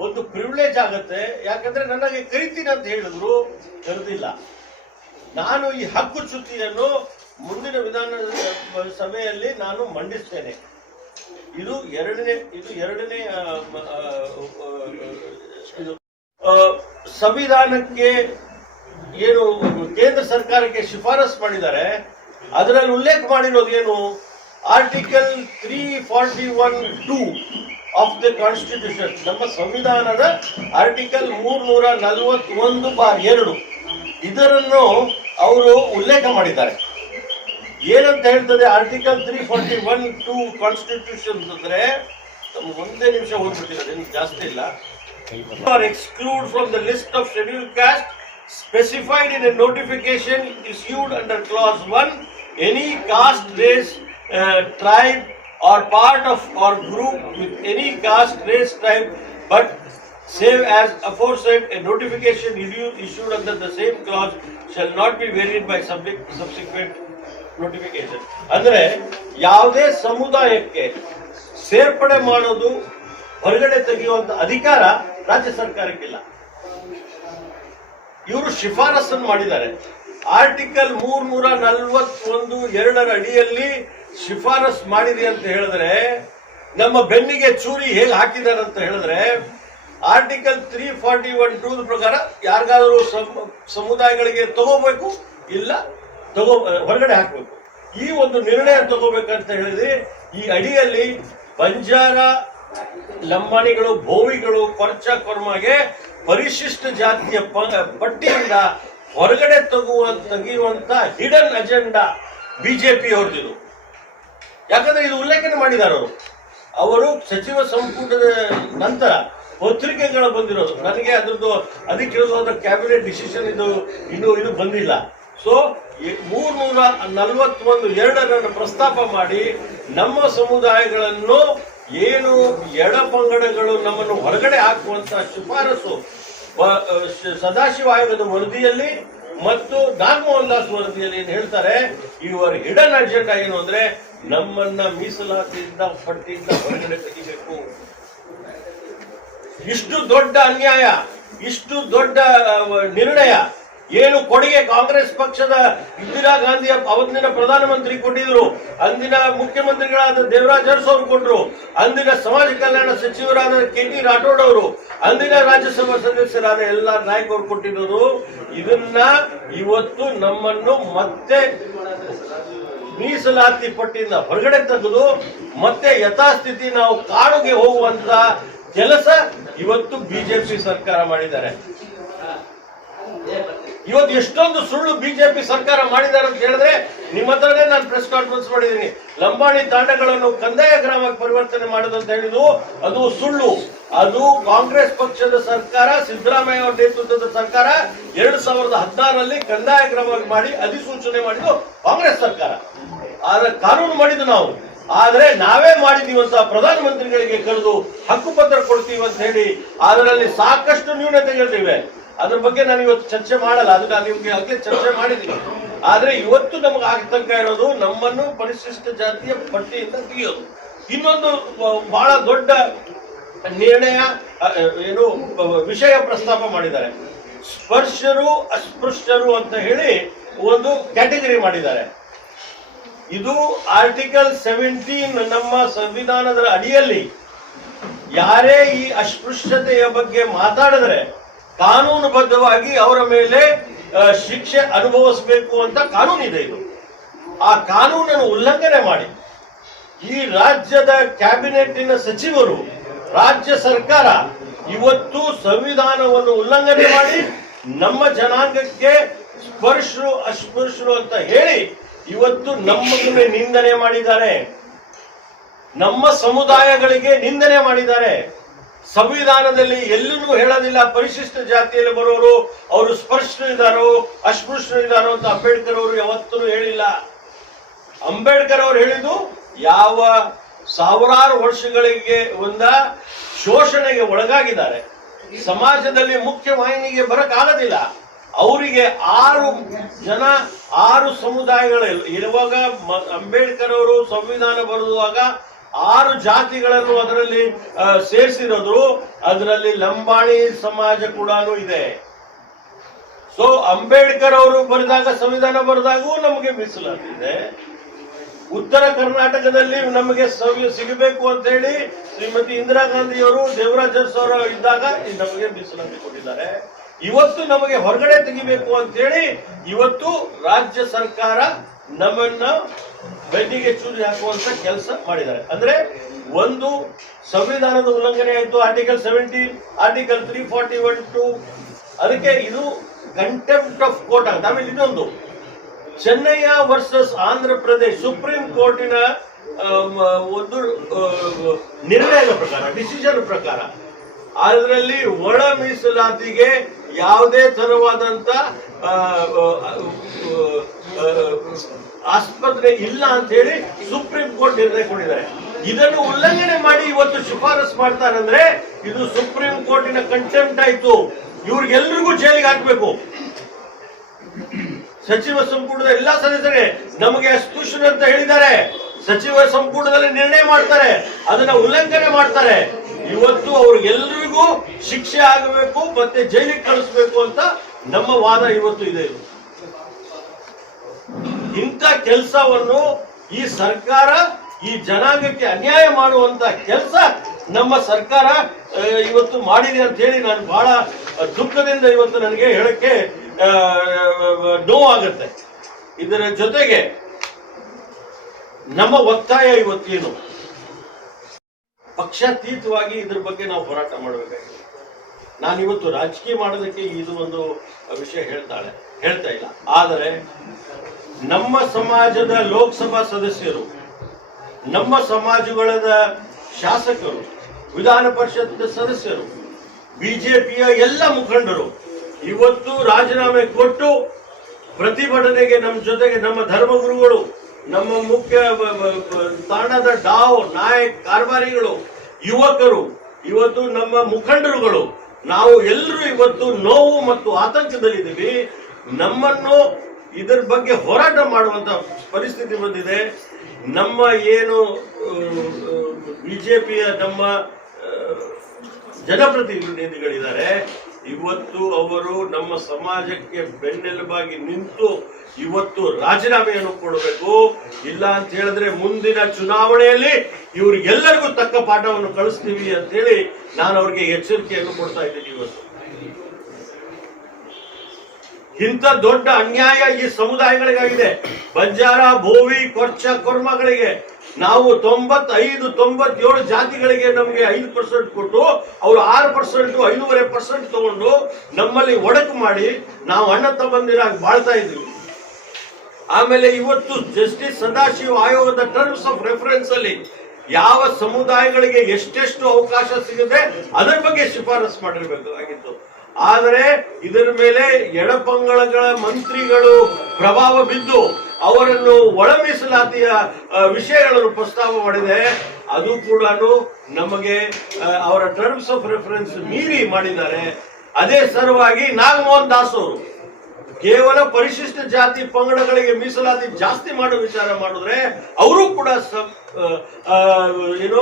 ಒಂದು ಪ್ರಿವಿಲೇಜ್ ಆಗುತ್ತೆ. ಯಾಕಂದ್ರೆ ನನಗೆ ಕರಿತೀನಿ ಅಂತ ಹೇಳಿದ್ರು, ಕರೆದಿಲ್ಲ. ನಾನು ಈ ಹಕ್ಕುಚ್ಯುತಿಯನ್ನು ಮುಂದಿನ ವಿಧಾನಸಭೆಯಲ್ಲಿ ನಾನು ಮಂಡಿಸ್ತೇನೆ. ಇದು ಎರಡನೇ ಸಂವಿಧಾನಕ್ಕೆ ಏನು ಕೇಂದ್ರ ಸರ್ಕಾರಕ್ಕೆ ಶಿಫಾರಸ್ ಮಾಡಿದ್ದಾರೆ, ಅದರಲ್ಲಿ ಉಲ್ಲೇಖ ಮಾಡಿರೋದು ಏನು? ಆರ್ಟಿಕಲ್ 341(2) ಆಫ್ ದ ಕಾನ್ಸ್ಟಿಟ್ಯೂಷನ್, ನಮ್ಮ ಸಂವಿಧಾನದ ಆರ್ಟಿಕಲ್ 341(2) ಇದರನ್ನು ಅವರು ಉಲ್ಲೇಖ ಮಾಡಿದ್ದಾರೆ. ಏನಂತ ಹೇಳ್ತದೆ ಆರ್ಟಿಕಲ್ 341(2) ಕಾನ್ಸ್ಟಿಟ್ಯೂಷನ್ ಅಂದ್ರೆ, ಒಂದೇ ನಿಮಿಷ ಓದ್ಬಿಟ್ಟಿದ್ದಾರೆ, ಜಾಸ್ತಿ ಇಲ್ಲ. Are excluded from the list of scheduled caste specified in a notification issued under clause 1, any caste, race, tribe or part of or group with any caste, race, tribe, but save as aforesaid, a notification issued under the same clause shall not be varied by subsequent notification. ಅಂದ್ರೆ ಯಾವುದೇ ಸಮುದಾಯಕ್ಕೆ ಸೇರ್ಪಡೆ ಮಾಡೋದು, ಹೊರಗಡೆ ತೆಗೆಯುವಂತ ಅಧಿಕಾರ ರಾಜ್ಯ ಸರ್ಕಾರಕ್ಕಿಲ್ಲ. ಇವರು ಶಿಫಾರಸನ್ನು ಮಾಡಿದ್ದಾರೆ. ಆರ್ಟಿಕಲ್ 341(2) ಅಡಿಯಲ್ಲಿ ಶಿಫಾರಸ್ ಮಾಡಿದೆ ಅಂತ ಹೇಳಿದ್ರೆ, ನಮ್ಮ ಬೆನ್ನಿಗೆ ಚೂರಿ ಹೇಗೆ ಹಾಕಿದ್ದಾರೆ ಅಂತ ಹೇಳಿದ್ರೆ, ಆರ್ಟಿಕಲ್ 341(2) ಪ್ರಕಾರ ಯಾರಿಗಾದ್ರೂ ಸಮುದಾಯಗಳಿಗೆ ತಗೋಬೇಕು, ಇಲ್ಲ ಹೊರಗಡೆ ಹಾಕಬೇಕು. ಈ ಒಂದು ನಿರ್ಣಯ ತಗೋಬೇಕಂತ ಹೇಳಿದ್ರೆ, ಈ ಅಡಿಯಲ್ಲಿ ಬಂಜಾರ, ಲಂಬಾಣಿಗಳು, ಭೋವಿಗಳು, ಕೊರ್ಚ, ಕೊರ್ಮಗೆ ಪರಿಶಿಷ್ಟ ಜಾತಿಯ ಪಟ್ಟಿಯಿಂದ ಹೊರಗಡೆ ತೆಗೆಯುವಂತ ಹಿಡನ್ ಅಜೆಂಡಾ ಬಿಜೆಪಿ ಅವ್ರದ್ದು. ಯಾಕಂದ್ರೆ ಇದು ಉಲ್ಲೇಖನೆ ಮಾಡಿದ್ದಾರೆ ಅವರು ಸಚಿವ ಸಂಪುಟದ ನಂತರ ಪತ್ರಿಕೆಗಳು ಬಂದಿರೋದು. ನನಗೆ ಅದ್ರದ್ದು ಅಧಿಕೃತವಾದ ಕ್ಯಾಬಿನೆಟ್ ಡಿಸಿಷನ್ ಇದು ಬಂದಿಲ್ಲ. ಸೊ 341(2) ಪ್ರಸ್ತಾಪ ಮಾಡಿ ನಮ್ಮ ಸಮುದಾಯಗಳನ್ನು ಏನು ಎಡಪಂಗಡಗಳು ನಮ್ಮನ್ನು ಹೊರಗಡೆ ಹಾಕುವಂತ ಶಿಫಾರಸು ಸದಾಶಿವ ಆಯೋಗದ ವರದಿಯಲ್ಲಿ ಮತ್ತು ನಾಗಮೋಹನ್ ದಾಸ್ ವರದಿಯಲ್ಲಿ ಏನ್ ಹೇಳ್ತಾರೆ, ಇವರ ಹಿಡನ್ ಅಜೆಂಡಾ ಏನು ಅಂದ್ರೆ ನಮ್ಮನ್ನ ಮೀಸಲಾತಿಯಿಂದ ಪಟ್ಟಿಯಿಂದ ಹೊರಗಡೆ ತೆಗಿಬೇಕು. ಇಷ್ಟು ದೊಡ್ಡ ಅನ್ಯಾಯ, ಇಷ್ಟು ದೊಡ್ಡ ನಿರ್ಣಯ ಏನು ಕೊಡುಗೆ ಕಾಂಗ್ರೆಸ್ ಪಕ್ಷದ ಇಂದಿರಾ ಗಾಂಧಿ ಅವತ್ತಿನ ಪ್ರಧಾನಮಂತ್ರಿ ಕೊಟ್ಟಿದ್ರು, ಅಂದಿನ ಮುಖ್ಯಮಂತ್ರಿಗಳಾದ ದೇವರಾಜ್ ಅರಸು ಅವರು ಕೊಟ್ಟರು, ಅಂದಿನ ಸಮಾಜ ಕಲ್ಯಾಣ ಸಚಿವರಾದ KT ರಾಠೋಡ್ ಅವರು, ಅಂದಿನ ರಾಜ್ಯಸಭಾ ಸದಸ್ಯರಾದ ಎಲ್ಲ ನಾಯಕ್ ಅವರು ಕೊಟ್ಟಿರೋದು. ಇದನ್ನ ಇವತ್ತು ನಮ್ಮನ್ನು ಮತ್ತೆ ಮೀಸಲಾತಿ ಪಟ್ಟಿಯಿಂದ ಹೊರಗಡೆ ತೆಗೆದು ಮತ್ತೆ ಯಥಾಸ್ಥಿತಿ ನಾವು ಕಾಡುಗೆ ಹೋಗುವಂತ ಕೆಲಸ ಇವತ್ತು ಬಿಜೆಪಿ ಸರ್ಕಾರ ಮಾಡಿದ್ದಾರೆ. ಇವತ್ತು ಎಷ್ಟೊಂದು ಸುಳ್ಳು ಬಿಜೆಪಿ ಸರ್ಕಾರ ಮಾಡಿದ್ದಾರೆ ಅಂತ ಹೇಳಿದ್ರೆ, ನಿಮ್ಮ ಹತ್ರನೇ ನಾನು ಪ್ರೆಸ್ ಕಾನ್ಫರೆನ್ಸ್ ಮಾಡಿದ್ದೀನಿ. ಲಂಬಾಣಿ ತಾಂಡಗಳನ್ನು ಕಂದಾಯ ಗ್ರಾಮಕ್ಕೆ ಪರಿವರ್ತನೆ ಮಾಡೋದು ಅಂತ ಹೇಳಿದ್ದು ಅದು ಸುಳ್ಳು. ಅದು ಕಾಂಗ್ರೆಸ್ ಪಕ್ಷದ ಸರ್ಕಾರ, ಸಿದ್ದರಾಮಯ್ಯ ಅವರ ನೇತೃತ್ವದ ಸರ್ಕಾರ 2016ರಲ್ಲಿ ಕಂದಾಯ ಗ್ರಾಮಕ್ಕೆ ಮಾಡಿ ಅಧಿಸೂಚನೆ ಮಾಡಿದ್ದು ಕಾಂಗ್ರೆಸ್ ಸರ್ಕಾರ. ಆದ್ರೆ ಕಾನೂನು ಮಾಡಿದ್ದು ನಾವು. ಆದ್ರೆ ನಾವೇ ಮಾಡಿದೀವಿ ಅಂತ ಪ್ರಧಾನಮಂತ್ರಿಗಳಿಗೆ ಕರೆದು ಹಕ್ಕುಪತ್ರ ಕೊಡ್ತೀವಿ ಅಂತ ಹೇಳಿ ಅದರಲ್ಲಿ ಸಾಕಷ್ಟು ನ್ಯೂನತೆಗಳಿವೆ. ಅದ್ರ ಬಗ್ಗೆ ನಾನು ಇವತ್ತು ಚರ್ಚೆ ಮಾಡಲ್ಲ, ಅದು ನಾನು ನಿಮ್ಗೆ ಆಗಲೇ ಚರ್ಚೆ ಮಾಡಿದ್ದೀನಿ. ಆದ್ರೆ ಇವತ್ತು ನಮ್ಗೆ ಆಗ್ತಕ್ಕ ಇರೋದು ನಮ್ಮನ್ನು ಪರಿಶಿಷ್ಟ ಜಾತಿಯ ಪಟ್ಟಿಯಿಂದ ತೆಗೆಯೋದು. ಇನ್ನೊಂದು ಬಹಳ ದೊಡ್ಡ ನಿರ್ಣಯ ಏನು ವಿಷಯ ಪ್ರಸ್ತಾಪ ಮಾಡಿದ್ದಾರೆ. ಸ್ಪರ್ಶರು, ಅಸ್ಪೃಶ್ಯರು ಅಂತ ಹೇಳಿ ಒಂದು ಕ್ಯಾಟಗರಿ ಮಾಡಿದ್ದಾರೆ. ಇದು ಆರ್ಟಿಕಲ್ 17 ನಮ್ಮ ಸಂವಿಧಾನದ ಅಡಿಯಲ್ಲಿ ಯಾರೇ ಈ ಅಸ್ಪೃಶ್ಯತೆಯ ಬಗ್ಗೆ ಮಾತಾಡಿದ್ರೆ ಕಾನೂನುಬದ್ಧವಾಗಿ ಅವರ ಮೇಲೆ ಶಿಕ್ಷೆ ಅನುಭವಿಸಬೇಕು ಅಂತ ಕಾನೂನಿದೆ. ಇದು ಆ ಕಾನೂನನ್ನು ಉಲ್ಲಂಘನೆ ಮಾಡಿ ಈ ರಾಜ್ಯದ ಕ್ಯಾಬಿನೆಟ್ಟಿನ ಸಚಿವರು, ರಾಜ್ಯ ಸರ್ಕಾರ ಇವತ್ತು ಸಂವಿಧಾನವನ್ನು ಉಲ್ಲಂಘನೆ ಮಾಡಿ ನಮ್ಮ ಜನಾಂಗಕ್ಕೆ ಸ್ಪರ್ಶರು, ಅಸ್ಪೃಶ್ಯರು ಅಂತ ಹೇಳಿ ಇವತ್ತು ನಮ್ಮನ್ನೇ ನಿಂದನೆ ಮಾಡಿದ್ದಾರೆ. ನಮ್ಮ ಸಮುದಾಯಗಳಿಗೆ ನಿಂದನೆ ಮಾಡಿದ್ದಾರೆ. ಸಂವಿಧಾನದಲ್ಲಿ ಎಲ್ಲೂ ಹೇಳೋದಿಲ್ಲ ಪರಿಶಿಷ್ಟ ಜಾತಿಯಲ್ಲಿ ಬರೋರು ಅವರು ಸ್ಪರ್ಶರು ಇದ್ದಾರೋ ಅಸ್ಪೃಶ್ಯರು ಇದ್ದಾರೋ ಅಂತ ಅಂಬೇಡ್ಕರ್ ಅವರು ಯಾವತ್ತೂ ಹೇಳಿಲ್ಲ. ಅಂಬೇಡ್ಕರ್ ಅವರು ಹೇಳಿದ್ದು ಯಾವ ಸಾವಿರಾರು ವರ್ಷಗಳಿಗೆ ಶೋಷಣೆಗೆ ಒಳಗಾಗಿದ್ದಾರೆ, ಸಮಾಜದಲ್ಲಿ ಮುಖ್ಯ ವಾಹಿನಿಗೆ ಬರಕ್ಕಾಗೋದಿಲ್ಲ, ಅವರಿಗೆ 6 ಸಮುದಾಯಗಳು ಇರುವಾಗ ಅಂಬೇಡ್ಕರ್ ಅವರು ಸಂವಿಧಾನ ಬರೆದುವಾಗ 6 ಜಾತಿಗಳನ್ನು ಅದರಲ್ಲಿ ಸೇರಿಸಿರೋದು. ಅದರಲ್ಲಿ ಲಂಬಾಣಿ ಸಮಾಜ ಕೂಡ ಇದೆ. ಸೊ ಅಂಬೇಡ್ಕರ್ ಅವರು ಬರೆದಾಗ, ಸಂವಿಧಾನ ಬರೆದಾಗೂ ನಮಗೆ ಮೀಸಲಾತಿ ಇದೆ. ಉತ್ತರ ಕರ್ನಾಟಕದಲ್ಲಿ ನಮಗೆ ಸಿಗಬೇಕು ಅಂತ ಹೇಳಿ ಶ್ರೀಮತಿ ಇಂದಿರಾ ಗಾಂಧಿಯವರು, ದೇವರಾಜ ಅರಸು ಅವರು ಇದ್ದಾಗ ನಮಗೆ ಮೀಸಲಾತಿ ಕೊಟ್ಟಿದ್ದಾರೆ. ಇವತ್ತು ನಮಗೆ ಹೊರಗಡೆ ತೆಗಿಬೇಕು ಅಂತ ಹೇಳಿ ಇವತ್ತು ರಾಜ್ಯ ಸರ್ಕಾರ ನಮ್ಮನ್ನ ಬೆನ್ನಿಗೆ ಚೂರಿ ಹಾಕುವಂತ ಕೆಲಸ ಮಾಡಿದ್ದಾರೆ. ಅಂದ್ರೆ ಒಂದು ಸಂವಿಧಾನದ ಉಲ್ಲಂಘನೆ ಆಯಿತು, ಆರ್ಟಿಕಲ್ 17, ಆರ್ಟಿಕಲ್ 341 ಅದಕ್ಕೆ ಇದು ಕಂಟೆಂಪ್ಟ್ ಆಫ್ ಕೋರ್ಟ್ ಆಗುತ್ತೆ. ಆಮೇಲೆ ಇನ್ನೊಂದು ಚೆನ್ನಯ್ಯ ವರ್ಸಸ್ ಆಂಧ್ರ ಪ್ರದೇಶ್ ಸುಪ್ರೀಂ ಕೋರ್ಟಿನ ಒಂದು ನಿರ್ಣಯದ ಪ್ರಕಾರ, ಡಿಸಿಷನ್ ಪ್ರಕಾರ ಅದರಲ್ಲಿ ಒಳ ಮೀಸಲಾತಿಗೆ ಯಾವುದೇ ತರವಾದಂತ ಆಸ್ಪತ್ರೆ ಇಲ್ಲ ಅಂತ ಹೇಳಿ ಸುಪ್ರೀಂ ಕೋರ್ಟ್ ನಿರ್ಣಯ ಕೊಟ್ಟಿದ್ದಾರೆ. ಇದನ್ನು ಉಲ್ಲಂಘನೆ ಮಾಡಿ ಇವತ್ತು ಶಿಫಾರಸು ಮಾಡ್ತಾರಂದ್ರೆ ಇದು ಸುಪ್ರೀಂ ಕೋರ್ಟಿನ ಕಂಟೆಂಪ್ಟ್ ಆಯ್ತು. ಇವ್ರಿಗೆಲ್ರಿಗೂ ಜೈಲಿಗೆ ಹಾಕ್ಬೇಕು. ಸಚಿವ ಸಂಪುಟದ ಎಲ್ಲಾ ಸದಸ್ಯರೇ ನಮಗೆ ಅಸ್ಪೃಶ್ಯರು ಅಂತ ಹೇಳಿದ್ದಾರೆ. ಸಚಿವ ಸಂಪುಟದಲ್ಲಿ ನಿರ್ಣಯ ಮಾಡ್ತಾರೆ, ಅದನ್ನ ಉಲ್ಲಂಘನೆ ಮಾಡ್ತಾರೆ. ಇವತ್ತು ಅವ್ರಿಗೆಲ್ರಿಗೂ ಶಿಕ್ಷೆ ಆಗಬೇಕು ಮತ್ತೆ ಜೈಲಿಗೆ ಕಳಿಸ್ಬೇಕು ಅಂತ ನಮ್ಮ ವಾದ ಇವತ್ತು ಇದೆ. ಇಂಥ ಕೆಲಸವನ್ನು ಈ ಸರ್ಕಾರ ಈ ಜನಾಂಗಕ್ಕೆ ಅನ್ಯಾಯ ಮಾಡುವಂತ ಕೆಲಸ ನಮ್ಮ ಸರ್ಕಾರ ಇವತ್ತು ಮಾಡಿದೆ ಅಂತ ಹೇಳಿ ನಾನು ಬಹಳ ದುಃಖದಿಂದ ಇವತ್ತು ನನಗೆ ಹೇಳಕ್ಕೆ ನೋವಾಗುತ್ತೆ. ಇದರ ಜೊತೆಗೆ ನಮ್ಮ ಒತ್ತಾಯ ಇವತ್ತೇನು, ಪಕ್ಷಾತೀತವಾಗಿ ಇದ್ರ ಬಗ್ಗೆ ನಾವು ಹೋರಾಟ ಮಾಡಬೇಕಾಗಿದೆ. ನಾನು ಇವತ್ತು ರಾಜಕೀಯ ಮಾಡೋದಕ್ಕೆ ಇದು ಒಂದು ವಿಷಯ ಹೇಳ್ತಾ ಇಲ್ಲ. ಆದರೆ ನಮ್ಮ ಸಮಾಜದ ಲೋಕಸಭಾ ಸದಸ್ಯರು, ನಮ್ಮ ಸಮಾಜಗಳ ಶಾಸಕರು, ವಿಧಾನ ಪರಿಷತ್ ಸದಸ್ಯರು, ಬಿಜೆಪಿಯ ಎಲ್ಲ ಮುಖಂಡರು ಇವತ್ತು ರಾಜೀನಾಮೆ ಕೊಟ್ಟು ಪ್ರತಿಭಟನೆಗೆ ನಮ್ಮ ಜೊತೆಗೆ ನಮ್ಮ ಧರ್ಮಗುರುಗಳು, ನಮ್ಮ ಮುಖ್ಯ ತಾಣದ ಡಾವ್ ನಾಯಕ್ ಕಾರ್ಬಾರಿಗಳು, ಯುವಕರು, ಇವತ್ತು ನಮ್ಮ ಮುಖಂಡರುಗಳು, ನಾವು ಎಲ್ಲರೂ ಇವತ್ತು ನೋವು ಮತ್ತು ಆತಂಕದಲ್ಲಿದ್ದೀವಿ. ನಮ್ಮನ್ನು ಇದರ ಬಗ್ಗೆ ಹೋರಾಟ ಮಾಡುವಂತ ಪರಿಸ್ಥಿತಿ ಬಂದಿದೆ. ನಮ್ಮ ಏನು ಬಿಜೆಪಿಯ ನಮ್ಮ ಜನಪ್ರತಿನಿಧಿಗಳಿದ್ದಾರೆ, ಇವತ್ತು ಅವರು ನಮ್ಮ ಸಮಾಜಕ್ಕೆ ಬೆನ್ನೆಲುಬಾಗಿ ನಿಂತು ಇವತ್ತು ರಾಜೀನಾಮೆಯನ್ನು ಕೊಡಬೇಕು. ಇಲ್ಲ ಅಂತ ಹೇಳಿದ್ರೆ ಮುಂದಿನ ಚುನಾವಣೆಯಲ್ಲಿ ಇವ್ರಿಗೆಲ್ಲರಿಗೂ ತಕ್ಕ ಪಾಠವನ್ನು ಕಳಿಸ್ತೀವಿ ಅಂತ ಹೇಳಿ ನಾನು ಅವ್ರಿಗೆ ಎಚ್ಚರಿಕೆಯನ್ನು ಕೊಡ್ತಾ ಇದ್ದೀನಿ. ಇವತ್ತು ಇಂಥ ದೊಡ್ಡ ಅನ್ಯಾಯ ಈ ಸಮುದಾಯಗಳಿಗಾಗಿದೆ. ಬಂಜಾರ, ಬೋವಿ, ಕೊರ್ಚ, ಕೊರ್ಮಗಳಿಗೆ ನಾವು 95-97 ಜಾತಿಗಳಿಗೆ ನಮಗೆ 5% ಕೊಟ್ಟು ಅವರು 6%, 5.5% ತಗೊಂಡು ನಮ್ಮಲ್ಲಿ ಒಡಕು ಮಾಡಿ ನಾವು ಅಣ್ಣ ತಮ್ಮಂದಿರಾಗಿ ಬಾಳ್ತಾ ಇದ್ವಿ. ಆಮೇಲೆ ಇವತ್ತು ಜಸ್ಟಿಸ್ ಸದಾಶಿವ ಆಯೋಗದ ಟರ್ಮ್ಸ್ ಆಫ್ ರೆಫರೆನ್ಸ್ ಅಲ್ಲಿ ಯಾವ ಸಮುದಾಯಗಳಿಗೆ ಎಷ್ಟೆಷ್ಟು ಅವಕಾಶ ಸಿಗುತ್ತೆ ಅದರ ಬಗ್ಗೆ ಶಿಫಾರಸು ಮಾಡಿರಬೇಕಾಗಿತ್ತು. ಆದರೆ ಇದರ ಮೇಲೆ ಎಡಪಂಗಡಗಳ ಮಂತ್ರಿಗಳು ಪ್ರಭಾವ ಬಿದ್ದು ಅವರನ್ನು ಒಳ ಮೀಸಲಾತಿಯ ವಿಷಯಗಳನ್ನು ಪ್ರಸ್ತಾವ ಮಾಡಿದೆ. ಅದು ಕೂಡ ನಮಗೆ ಅವರ ಟರ್ಮ್ಸ್ ಆಫ್ ರೆಫರೆನ್ಸ್ ಮೀರಿ ಮಾಡಿದ್ದಾರೆ. ಅದೇ ಸಲುವಾಗಿ ನಾಗಮೋಹನ್ ದಾಸ್ ಅವರು ಕೇವಲ ಪರಿಶಿಷ್ಟ ಜಾತಿ ಪಂಗಡಗಳಿಗೆ ಮೀಸಲಾತಿ ಜಾಸ್ತಿ ಮಾಡೋ ವಿಚಾರ ಮಾಡಿದ್ರೆ ಅವರು ಕೂಡ ಏನು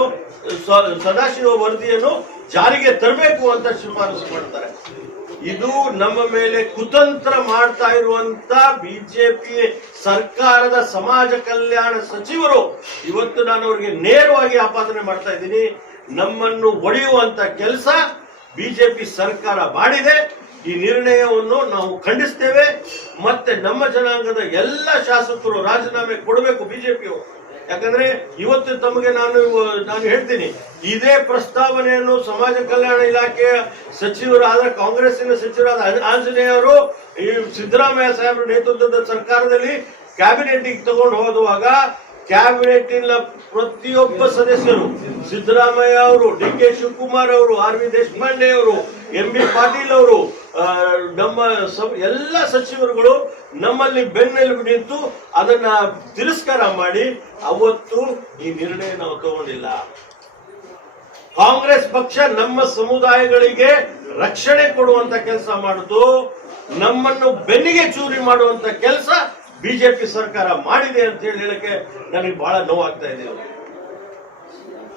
ಸದಾಶಿವ ವರದಿಯನ್ನು ಜಾರಿಗೆ ತರಬೇಕು ಅಂತ ಶಿಫಾರಸು ಮಾಡ್ತಾರೆ. ಇದು ನಮ್ಮ ಮೇಲೆ ಕುತಂತ್ರ ಮಾಡ್ತಾ ಇರುವಂತ ಬಿಜೆಪಿ ಸರ್ಕಾರದ ಸಮಾಜ ಕಲ್ಯಾಣ ಸಚಿವರು ಇವತ್ತು ನಾನು ಅವರಿಗೆ ನೇರವಾಗಿ ಆಪಾದನೆ ಮಾಡ್ತಾ ಇದ್ದೀನಿ. ನಮ್ಮನ್ನು ಒಡೆಯುವಂತ ಕೆಲಸ ಬಿಜೆಪಿ ಸರ್ಕಾರ ಮಾಡಿದೆ. ಈ ನಿರ್ಣಯವನ್ನು ನಾವು ಖಂಡಿಸ್ತೇವೆ. ಮತ್ತೆ ನಮ್ಮ ಜನಾಂಗದ ಎಲ್ಲ ಶಾಸಕರು ರಾಜೀನಾಮೆ ಕೊಡಬೇಕು ಬಿಜೆಪಿಯವರು. ಯಾಕಂದ್ರೆ ಇವತ್ತು ತಮಗೆ ನಾನು ಹೇಳ್ತೀನಿ, ಇದೇ ಪ್ರಸ್ತಾವನೆಯನ್ನು ಸಮಾಜ ಕಲ್ಯಾಣ ಇಲಾಖೆಯ ಸಚಿವರಾದ ಕಾಂಗ್ರೆಸ್ಸಿನ ಸಚಿವರಾದ ಆಂಜನೇಯ ಅವರು ಈ ಸಿದ್ದರಾಮಯ್ಯ ಸಾಹೇಬರ ನೇತೃತ್ವದ ಸರ್ಕಾರದಲ್ಲಿ ಕ್ಯಾಬಿನೆಟ್ ತಗೊಂಡು ಹೋಗುವಾಗ ಕ್ಯಾಬಿನೆಟ್ನ ಪ್ರತಿಯೊಬ್ಬ ಸದಸ್ಯರು, ಸಿದ್ದರಾಮಯ್ಯ ಅವರು, ಡಿ.ಕೆ. ಶಿವಕುಮಾರ್ ಅವರು, ಆರ್.ವಿ. ದೇಶಪಾಂಡೆ ಅವರು, ಎಂ.ಬಿ. ಪಾಟೀಲ್ ಅವರು, ನಮ್ಮ ಎಲ್ಲ ಸಚಿವರುಗಳು ನಮ್ಮಲ್ಲಿ ಬೆನ್ನೆಲುಬು ನಿಂತು ಅದನ್ನ ತಿರಸ್ಕಾರ ಮಾಡಿ ಅವತ್ತು ಈ ನಿರ್ಣಯ ನಾವು ತಗೊಂಡಿಲ್ಲ. ಕಾಂಗ್ರೆಸ್ ಪಕ್ಷ ನಮ್ಮ ಸಮುದಾಯಗಳಿಗೆ ರಕ್ಷಣೆ ಕೊಡುವಂತ ಕೆಲಸ ಮಾಡುದು, ನಮ್ಮನ್ನು ಬೆನ್ನಿಗೆ ಚೂರಿ ಮಾಡುವಂತ ಕೆಲಸ ಬಿಜೆಪಿ ಸರ್ಕಾರ ಮಾಡಿದೆ ಅಂತ ಹೇಳಕ್ಕೆ ನನಗೆ ಬಹಳ ನೋವಾಗ್ತಾ ಇದೆ.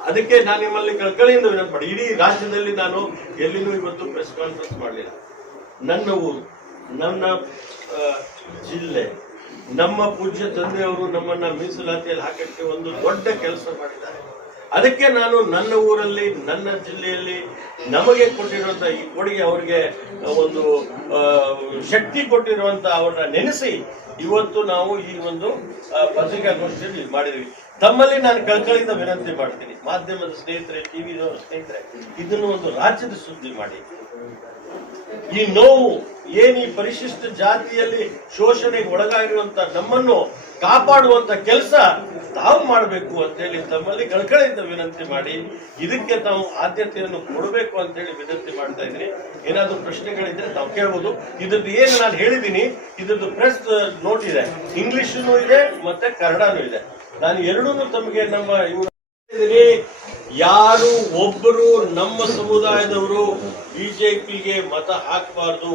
ಅದಕ್ಕೆ ನಾನು ನಿಮ್ಮಲ್ಲಿ ಕಳಕಳಿಯಿಂದ ವಿನಂತಿ ಮಾಡಿ, ಇಡೀ ರಾಜ್ಯದಲ್ಲಿ ನಾನು ಎಲ್ಲಿನೂ ಇವತ್ತು ಪ್ರೆಸ್ ಕಾನ್ಫರೆನ್ಸ್ ಮಾಡಲಿಲ್ಲ. ನನ್ನ ಊರು ನನ್ನ ಜಿಲ್ಲೆ, ನಮ್ಮ ಪೂಜ್ಯ ತಂದೆಯವರು ನಮ್ಮನ್ನ ಮೀಸಲಾತಿಯಲ್ಲಿ ಹಾಕಕ್ಕೆ ಒಂದು ದೊಡ್ಡ ಕೆಲಸ ಮಾಡಿದ್ದಾರೆ. ಅದಕ್ಕೆ ನಾನು ನನ್ನ ಊರಲ್ಲಿ, ನನ್ನ ಜಿಲ್ಲೆಯಲ್ಲಿ ನಮಗೆ ಕೊಟ್ಟಿರುವಂತ ಈ ಕೊಡುಗೆ, ಅವರಿಗೆ ಒಂದು ಶಕ್ತಿ ಕೊಟ್ಟಿರುವಂತ ಅವ್ರನ್ನ ನೆನೆಸಿ ಇವತ್ತು ನಾವು ಈ ಒಂದು ಪತ್ರಿಕಾಗೋಷ್ಠಿಯಲ್ಲಿ ಮಾಡಿದ್ವಿ. ತಮ್ಮಲ್ಲಿ ನಾನು ಕಳ್ಕಳಿಂದ ವಿನಂತಿ ಮಾಡ್ತೀನಿ, ಮಾಧ್ಯಮದ ಸ್ನೇಹಿತರೆ, ಟಿವಿ ಸ್ನೇಹಿತರೆ, ಇದನ್ನು ಒಂದು ರಾಜ್ಯದ ಸುದ್ದಿ ಮಾಡಿ. ಈ ನೋವು ಏನ್ ಈ ಪರಿಶಿಷ್ಟ ಜಾತಿಯಲ್ಲಿ ಶೋಷಣೆಗೆ ಒಳಗಾಗಿರುವಂತ ನಮ್ಮನ್ನು ಕಾಪಾಡುವಂತ ಕೆಲಸ ತಾವು ಮಾಡಬೇಕು ಅಂತೇಳಿ ತಮ್ಮಲ್ಲಿ ಕಳಕಳಿಯಿಂದ ವಿನಂತಿ ಮಾಡಿ, ಇದಕ್ಕೆ ತಾವು ಆದ್ಯತೆಯನ್ನು ಕೊಡಬೇಕು ಅಂತೇಳಿ ವಿನಂತಿ ಮಾಡ್ತಾ ಇದ್ದೀನಿ. ಏನಾದ್ರು ಪ್ರಶ್ನೆಗಳಿದ್ರೆ ತಾವು ಕೇಳಬಹುದು. ಇದ್ರದ್ದು ಏನು ನಾನು ಹೇಳಿದ್ದೀನಿ, ಇದ್ರದ್ದು ಪ್ರೆಸ್ ನೋಟ್ ಇದೆ, ಇಂಗ್ಲಿಷನು ಇದೆ ಮತ್ತೆ ಕನ್ನಡನೂ ಇದೆ. ನಾನು ಎರಡೂ ತಮಗೆ ನಮ್ಮ ಇವರು ಯಾರು ಒಬ್ಬರು ನಮ್ಮ ಸಮುದಾಯದವರು ಬಿಜೆಪಿಗೆ ಮತ ಹಾಕಬಾರ್ದು,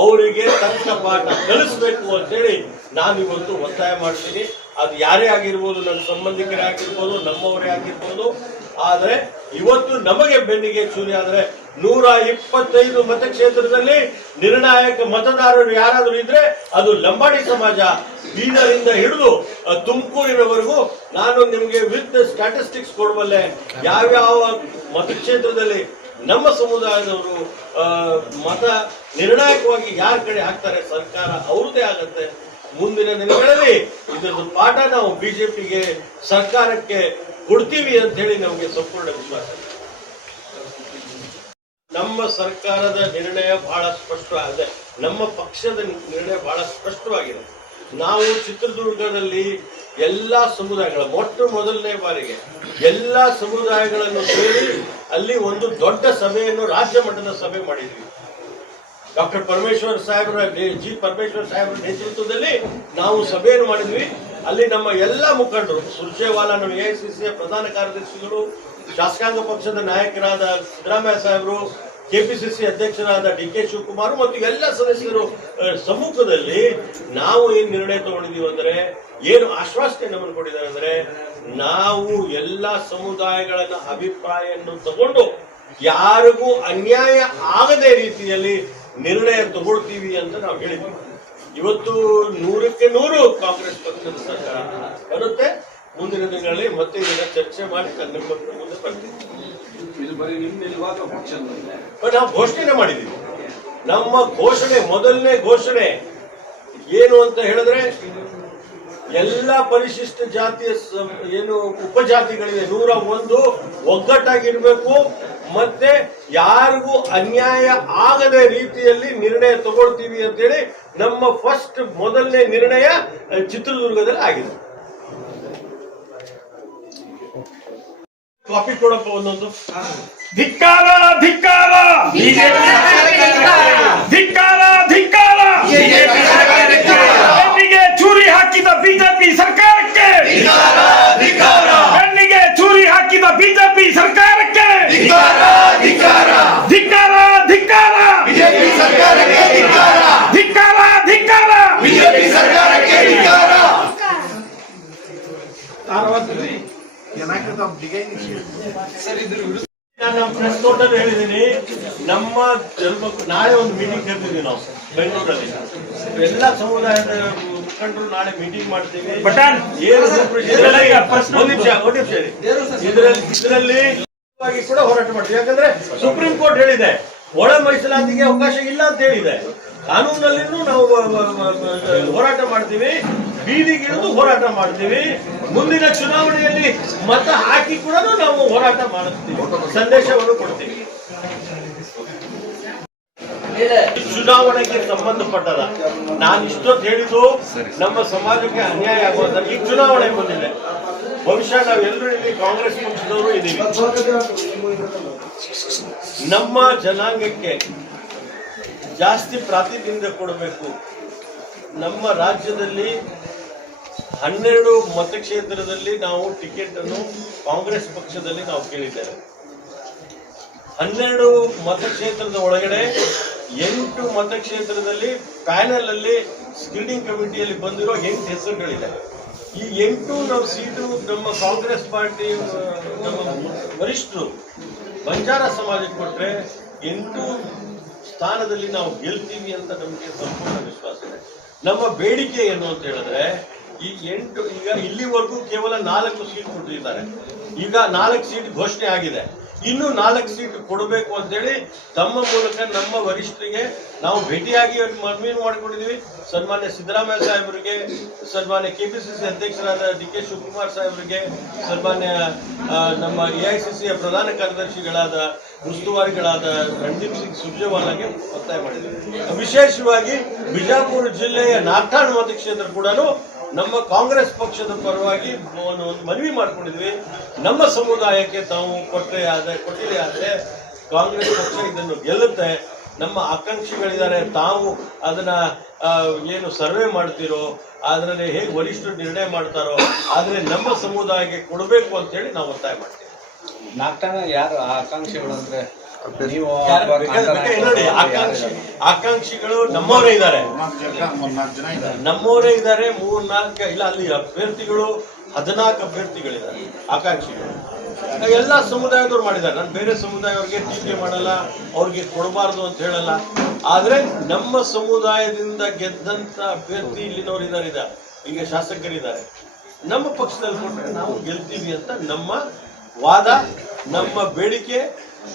ಅವರಿಗೆ ತಕ್ಕ ಪಾಠ ಕಲಿಸ್ಬೇಕು ಅಂತೇಳಿ ನಾನು ಇವತ್ತು ಒತ್ತಾಯ ಮಾಡ್ತೀನಿ. ಅದು ಯಾರೇ ಆಗಿರ್ಬೋದು, ನನ್ನ ಸಂಬಂಧಿಕರೇ ಆಗಿರ್ಬೋದು, ನಮ್ಮವರೇ ಆಗಿರ್ಬೋದು. ಆದ್ರೆ ಇವತ್ತು ನಮಗೆ ಬೆನ್ನಿಗೆ ಚೂರಿ ಆದ್ರೆ 125 ಮತಕ್ಷೇತ್ರದಲ್ಲಿ ನಿರ್ಣಾಯಕ ಮತದಾರರು ಯಾರಾದರೂ ಇದ್ರೆ ಅದು ಲಂಬಾಣಿ ಸಮಾಜ. ಬೀದರಿಂದ ಹಿಡಿದು ತುಮಕೂರಿನವರೆಗೂ ನಾನು ನಿಮಗೆ ವಿತ್ ಸ್ಟ್ಯಾಟಿಸ್ಟಿಕ್ಸ್ ಕೊಡಬಲ್ಲೆ, ಯಾವ್ಯಾವ ಮತಕ್ಷೇತ್ರದಲ್ಲಿ ನಮ್ಮ ಸಮುದಾಯದವರು ಮತ ನಿರ್ಣಾಯಕವಾಗಿ ಯಾರ ಕಡೆ ಹಾಕ್ತಾರೆ, ಸರ್ಕಾರ ಅವ್ರದ್ದೇ ಆಗತ್ತೆ. ಮುಂದಿನ ದಿನಗಳಲ್ಲಿ ಇದೊಂದು ಪಾಠ ನಾವು ಬಿಜೆಪಿಗೆ, ಸರ್ಕಾರಕ್ಕೆ ಕೊಡ್ತೀವಿ ಅಂತ ಹೇಳಿ ನಮಗೆ ಸಂಪೂರ್ಣ ವಿಶ್ವಾಸ. ನಮ್ಮ ಸರ್ಕಾರದ ನಿರ್ಣಯ ಬಹಳ ಸ್ಪಷ್ಟವಾಗಿದೆ, ನಮ್ಮ ಪಕ್ಷದ ನಿರ್ಣಯ ಬಹಳ ಸ್ಪಷ್ಟವಾಗಿದೆ. ನಾವು ಚಿತ್ರದುರ್ಗದಲ್ಲಿ ಎಲ್ಲಾ ಸಮುದಾಯಗಳ ಮೊದಲನೇ ಬಾರಿಗೆ ಎಲ್ಲಾ ಸಮುದಾಯಗಳನ್ನು ಸೇರಿ ಅಲ್ಲಿ ಒಂದು ದೊಡ್ಡ ಸಭೆಯನ್ನು, ರಾಜ್ಯ ಮಟ್ಟದ ಸಭೆ ಮಾಡಿದ್ವಿ. ಡಾಕ್ಟರ್ ಪರಮೇಶ್ವರ್ ಸಾಹೇಬ್ರ ಪರಮೇಶ್ವರ್ ಸಾಹೇಬ್ರ ನೇತೃತ್ವದಲ್ಲಿ ನಾವು ಸಭೆಯನ್ನು ಮಾಡಿದ್ವಿ. ಅಲ್ಲಿ ನಮ್ಮ ಎಲ್ಲಾ ಮುಖಂಡರು, ಸುರ್ಜೇವಾಲಾ ನಮ್ಮ ಎಐಸಿಸಿಯ ಪ್ರಧಾನ ಕಾರ್ಯದರ್ಶಿಗಳು, ಶಾಸಕಾಂಗ ಪಕ್ಷದ ನಾಯಕರಾದ ಸಿದ್ದರಾಮಯ್ಯ ಸಾಹೇಬರು, ಕೆಪಿಸಿಸಿ ಅಧ್ಯಕ್ಷರಾದ ಡಿ.ಕೆ. ಶಿವಕುಮಾರ್ ಮತ್ತು ಎಲ್ಲ ಸದಸ್ಯರು ಸಮ್ಮುಖದಲ್ಲಿ ನಾವು ಏನ್ ನಿರ್ಣಯ ತಗೊಂಡಿದೀವಿ ಅಂದ್ರೆ, ಏನು ಆಶ್ವಾಸನೆ ನಮ್ಮನ್ನು ಕೊಟ್ಟಿದ್ದಾರೆ ಅಂದ್ರೆ, ನಾವು ಎಲ್ಲಾ ಸಮುದಾಯಗಳ ಅಭಿಪ್ರಾಯವನ್ನು ತಗೊಂಡು ಯಾರಿಗೂ ಅನ್ಯಾಯ ಆಗದೆ ರೀತಿಯಲ್ಲಿ ನಿರ್ಣಯ ತಗೊಳ್ತೀವಿ ಅಂತ ನಾವು ಹೇಳಿದ್ವಿ. ಇವತ್ತು 100ಕ್ಕೆ 100 ಕಾಂಗ್ರೆಸ್ ಪಕ್ಷದ ಸರ್ಕಾರ ಬರುತ್ತೆ. ಮುಂದಿನ ದಿನಗಳಲ್ಲಿ ಮತ್ತೆ ಇದನ್ನ ಚರ್ಚೆ ಮಾಡಿ ನಿಮ್ಮ ಮುಂದೆ ಬರ್ತೀವಿ. ನಾವು ಘೋಷಣೆ ಮಾಡಿದೀವಿ. ನಮ್ಮ ಘೋಷಣೆ, ಮೊದಲನೇ ಘೋಷಣೆ ಏನು ಅಂತ ಹೇಳಿದ್ರೆ, ಎಲ್ಲ ಪರಿಶಿಷ್ಟ ಜಾತಿಯ ಏನು ಉಪಜಾತಿಗಳಿವೆ 101 ಒಗ್ಗಟ್ಟಾಗಿರ್ಬೇಕು, ಮತ್ತೆ ಯಾರಿಗೂ ಅನ್ಯಾಯ ಆಗದ ರೀತಿಯಲ್ಲಿ ನಿರ್ಣಯ ತಗೊಳ್ತೀವಿ ಅಂತೇಳಿ ನಮ್ಮ ಮೊದಲನೇ ನಿರ್ಣಯ ಚಿತ್ರದುರ್ಗದಲ್ಲಿ ಆಗಿದೆ. ಕಾಪಿ ಕೊಡಪ್ಪ ಒಂದೊಂದು. ಧಿಕ್ಕಾರ ಧಿಕ್ಕಾರ ಧಿಕ್ಕಾರ ಧಿಕ್ಕಾರ ಬೆನ್ನಿಗೆ ಚೂರಿ ಹಾಕಿದ ಬಿಜೆಪಿ ಸರ್ಕಾರಕ್ಕೆ, ಬೆನ್ನಿಗೆ ಚೂರಿ ಹಾಕಿದ ಬಿಜೆಪಿ ಸರ್ಕಾರಕ್ಕೆ ಧಿಕ್ಕಾರ ಧಿಕ್ಕಾರ ಬಿಜೆಪಿ ಸರ್ಕಾರಕ್ಕೆ ಧಿಕ್ಕಾರ ಧಿಕ್ಕಾರ ಬಿಜೆಪಿ ಸರ್ಕಾರಕ್ಕೆ ಧಿಕ್ಕಾರ. ನಾನು ಪ್ರೆಸ್ ನೋಟಲ್ಲಿ ಹೇಳಿದ್ದೀನಿ, ನಮ್ಮ ನಾಳೆ ಒಂದು ಮೀಟಿಂಗ್ ಕರೆದಿದ್ದೀವಿ ನಾವು ಬೆಂಗಳೂರಲ್ಲಿ. ಎಲ್ಲ ಸಮುದಾಯದ ಮುಖಂಡರು ನಾಳೆ ಮೀಟಿಂಗ್ ಮಾಡ್ತೀವಿ. ಇದರಲ್ಲಿ ಕೂಡ ಹೋರಾಟ ಮಾಡ್ತೀವಿ. ಯಾಕಂದ್ರೆ ಸುಪ್ರೀಂ ಕೋರ್ಟ್ ಹೇಳಿದೆ ಒಳ ಮೀಸಲಾತಿಗೆ ಅವಕಾಶ ಇಲ್ಲ ಅಂತ ಹೇಳಿದೆ. ಕಾನೂನಲ್ಲಿನೂ ನಾವು ಹೋರಾಟ ಮಾಡ್ತೀವಿ, ಬೀದಿಗಿಳಿದು ಹೋರಾಟ ಮಾಡ್ತೀವಿ. ಮುಂದಿನ ಚುನಾವಣೆಯಲ್ಲಿ ಮತ ಹಾಕಿ ಕೂಡ ನಾವು ಹೋರಾಟ ಮಾಡುತ್ತೀವಿ, ಸಂದೇಶವನ್ನು ಕೊಡ್ತೀವಿ. ಚುನಾವಣೆಗೆ ಸಂಬಂಧಪಟ್ಟದ ನಾನು ಇಷ್ಟೊತ್ತು ಹೇಳಿದ್ದು ನಮ್ಮ ಸಮಾಜಕ್ಕೆ ಅನ್ಯಾಯ ಆಗುವಂತ ಈ ಚುನಾವಣೆ ಬಂದಿದೆ. ಬಹುಶಃ ನಾವೆಲ್ಲರೂ ಇಲ್ಲಿ ಕಾಂಗ್ರೆಸ್ ಪಕ್ಷದವರು ಇದ್ದೀವಿ. ನಮ್ಮ ಜನಾಂಗಕ್ಕೆ ಜಾಸ್ತಿ ಪ್ರಾತಿನಿಧ್ಯ ಕೊಡಬೇಕು. ನಮ್ಮ ರಾಜ್ಯದಲ್ಲಿ 12 ಮತಕ್ಷೇತ್ರದಲ್ಲಿ ನಾವು ಟಿಕೆಟ್ ಅನ್ನು ಕಾಂಗ್ರೆಸ್ ಪಕ್ಷದಲ್ಲಿ ನಾವು ಕೇಳಿದ್ದೇವೆ. 12 ಮತಕ್ಷೇತ್ರದ ಒಳಗಡೆ 8 ಮತಕ್ಷೇತ್ರದಲ್ಲಿ ಪ್ಯಾನೆಲ್ ಅಲ್ಲಿ ಸ್ಕ್ರೀನಿಂಗ್ ಕಮಿಟಿಯಲ್ಲಿ ಬಂದಿರೋ 8 ಹೆಸರುಗಳಿದೆ. ಈ 8 ನಾವು ಸೀಟು ನಮ್ಮ ಕಾಂಗ್ರೆಸ್ ಪಾರ್ಟಿ ನಮ್ಮ ವರಿಷ್ಠರು ಬಂಜಾರ ಸಮಾಜಕ್ಕೆ ಕೊಟ್ರೆ 8 ಸ್ಥಾನದಲ್ಲಿ ನಾವು ಗೆಲ್ತೀವಿ ಅಂತ ನಮಗೆ ಸಂಪೂರ್ಣ ವಿಶ್ವಾಸ ಇದೆ. ನಮ್ಮ ಬೇಡಿಕೆ ಏನು ಅಂತ ಹೇಳಿದ್ರೆ ಈಗ ಇಲ್ಲಿವರೆಗೂ ಕೇವಲ 4 ಸೀಟ್ ಕೊಟ್ಟಿದ್ದಾರೆ. ಈಗ 4 ಸೀಟ್ ಘೋಷಣೆ ಆಗಿದೆ. ಇನ್ನು 4 ಸೀಟ್ ಕೊಡಬೇಕು ಅಂತೇಳಿ ತಮ್ಮ ಮೂಲಕ ನಮ್ಮ ವರಿಷ್ಠರಿಗೆ ನಾವು ಭೇಟಿಯಾಗಿ ಮನವಿ ಮಾಡಿಕೊಂಡಿದ್ದೀವಿ. ಸನ್ಮಾನ್ಯ ಸಿದ್ದರಾಮಯ್ಯ ಸಾಹೇಬರಿಗೆ, ಸನ್ಮಾನ್ಯ ಕೆಪಿಸಿಸಿ ಅಧ್ಯಕ್ಷರಾದ ಡಿ.ಕೆ. ಶಿವಕುಮಾರ್ ಸಾಹೇಬರಿಗೆ, ಸನ್ಮಾನ್ಯ ನಮ್ಮ ಎಐಸಿಸಿಯ ಪ್ರಧಾನ ಕಾರ್ಯದರ್ಶಿಗಳಾದ ಉಸ್ತುವಾರಿಗಳಾದ ರಣದೀಪ್ ಸಿಂಗ್ ಸುರ್ಜೇವಾಲಾಗೆ ಒತ್ತಾಯ ಮಾಡಿದ್ದೀವಿ. ವಿಶೇಷವಾಗಿ ಬಿಜಾಪುರ ಜಿಲ್ಲೆಯ ನಾಗ್ಠಾಣ್ ಮತಕ್ಷೇತ್ರ ಕೂಡ ನಮ್ಮ ಕಾಂಗ್ರೆಸ್ ಪಕ್ಷದ ಪರವಾಗಿ ಒಂದು ಮನವಿ ಮಾಡಿಕೊಂಡಿದ್ವಿ. ನಮ್ಮ ಸಮುದಾಯಕ್ಕೆ ತಾವು ಕೊಟ್ಟಿದೆ ಆದ್ರೆ ಕಾಂಗ್ರೆಸ್ ಪಕ್ಷ ಇದನ್ನು ಗೆಲ್ಲುತ್ತೆ. ನಮ್ಮ ಆಕಾಂಕ್ಷಿಗಳಿದ್ದಾರೆ, ತಾವು ಅದನ್ನ ಏನು ಸರ್ವೆ ಮಾಡ್ತಿರೋ ಅದರಲ್ಲಿ ಹೇಗೆ ವರಿಷ್ಠರು ನಿರ್ಣಯ ಮಾಡ್ತಾರೋ ಆದ್ರೆ ನಮ್ಮ ಸಮುದಾಯಕ್ಕೆ ಕೊಡಬೇಕು ಅಂತ ಹೇಳಿ ನಾವು ಒತ್ತಾಯ ಮಾಡ್ತೀವಿ. ನಾಗ್ಠಾಣ ಯಾರು ಆಕಾಂಕ್ಷಿಗಳು ಅಂದ್ರೆ ನೀವು ನೋಡಿ, ಆಕಾಂಕ್ಷಿಗಳು ನಮ್ಮವರೇ ಇದ್ದಾರೆ, 3-4 ಇಲ್ಲ, ಅಲ್ಲಿ ಅಭ್ಯರ್ಥಿಗಳು 14 ಅಭ್ಯರ್ಥಿಗಳಿದ್ದಾರೆ ಆಕಾಂಕ್ಷಿಗಳು. ಎಲ್ಲಾ ಸಮುದಾಯದವ್ರು ಮಾಡಿದ್ದಾರೆ. ನಾನು ಬೇರೆ ಸಮುದಾಯವ್ರಿಗೆ ಟೀಕೆ ಮಾಡಲ್ಲ, ಅವ್ರಿಗೆ ಕೊಡಬಾರ್ದು ಅಂತ ಹೇಳಲ್ಲ. ಆದ್ರೆ ನಮ್ಮ ಸಮುದಾಯದಿಂದ ಗೆದ್ದಂತ ಅಭ್ಯರ್ಥಿ ಇಲ್ಲಿನವ್ರು ಇದ್ದಾರೆ, ಈಗ ಶಾಸಕರಿದ್ದಾರೆ. ನಮ್ಮ ಪಕ್ಷದಲ್ಲಿ ಕೊಟ್ಟರೆ ನಾವು ಗೆಲ್ತೀವಿ ಅಂತ ನಮ್ಮ ವಾದ, ನಮ್ಮ ಬೇಡಿಕೆ,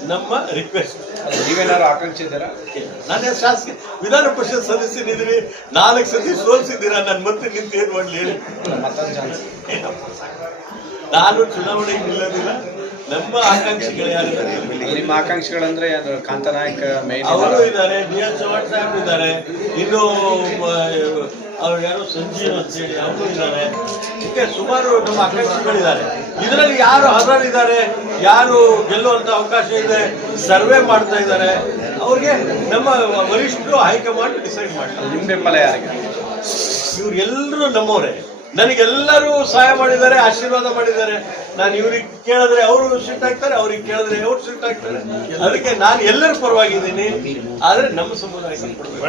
ನಮ್ಮ ರಿಕ್ವೆಸ್ಟ್. ನೀವೇನಾದ್ರು ಆಕಾಂಕ್ಷಿ ಇದ್ದೀರಾ? ನಾನೇ ಶಾಸಕ ವಿಧಾನ ಪರಿಷತ್ ಸದಸ್ಯನಿದ್ದೀನಿ, 4 ಸತಿ ಸೋಲ್ಸಿದ್ದೀರಾ. ನಾನು ಮತ್ತೆ ನಿಂತು ಏನ್ ಮಾಡ್ಲಿ ಹೇಳಿ? ನಾನು ಚುನಾವಣೆಗೆ ನಿಲ್ಲೋದಿಲ್ಲ. ನಮ್ಮ ಆಕಾಂಕ್ಷಿಗಳು ಯಾರಿದ್ದಾರೆ? ನಿಮ್ಮ ಆಕಾಂಕ್ಷಿಗಳಂದ್ರೆ ಕಾಂತನಾಯಕ್ ಅವರು ಇದ್ದಾರೆ, ಡಿ.ಎನ್. ಚೌಹಾಣ್ ಸಾಹೇಬ್ ಇದ್ದಾರೆ, ಇನ್ನು ಅವ್ರು ಯಾರು ಸಂಜೀವ್ ಅಂತ ಹೇಳಿ ಅವರು ಇದ್ದಾರೆ. ಹೀಗೆ ಸುಮಾರು ನಮ್ಮ ಆಕಾಂಕ್ಷಿಗಳಿದ್ದಾರೆ. ಇದರಲ್ಲಿ ಯಾರು ಅರ್ಹರಿದ್ದಾರೆ, ಯಾರು ಗೆಲ್ಲುವಂತ ಅವಕಾಶ ಇದೆ, ಸರ್ವೆ ಮಾಡ್ತಾ ಇದ್ದಾರೆ. ಅವ್ರಿಗೆ ನಮ್ಮ ವರಿಷ್ಠರು ಹೈಕಮಾಂಡ್ ಡಿಸೈಡ್ ಮಾಡ್ತಾರೆ. ನಿಮ್ಮ ಬೆಂಬಲ ಯಾರಿಗೆ? ಇವ್ರೆಲ್ಲರೂ ನಮ್ಮವರೇ. ನನಗೆಲ್ಲರೂ ಸಹಾಯ ಮಾಡಿದ್ದಾರೆ, ಆಶೀರ್ವಾದ ಮಾಡಿದ್ದಾರೆ. ನಾನು ಇವ್ರಿಗೆ ಕೇಳಿದ್ರೆ ಅವರು ಸೀಟ್ ಹಾಕ್ತಾರೆ, ಅವ್ರಿಗೆ ಕೇಳಿದ್ರೆ ಅವ್ರು ಸೀಟ್ ಹಾಕ್ತಾರೆ. ಅದಕ್ಕೆ ನಾನು ಎಲ್ಲರ ಪರವಾಗಿದ್ದೀನಿ. ಆದ್ರೆ ನಮ್ಮ ಸಮುದಾಯಕ್ಕೆ ಕೊಡಬೇಕು.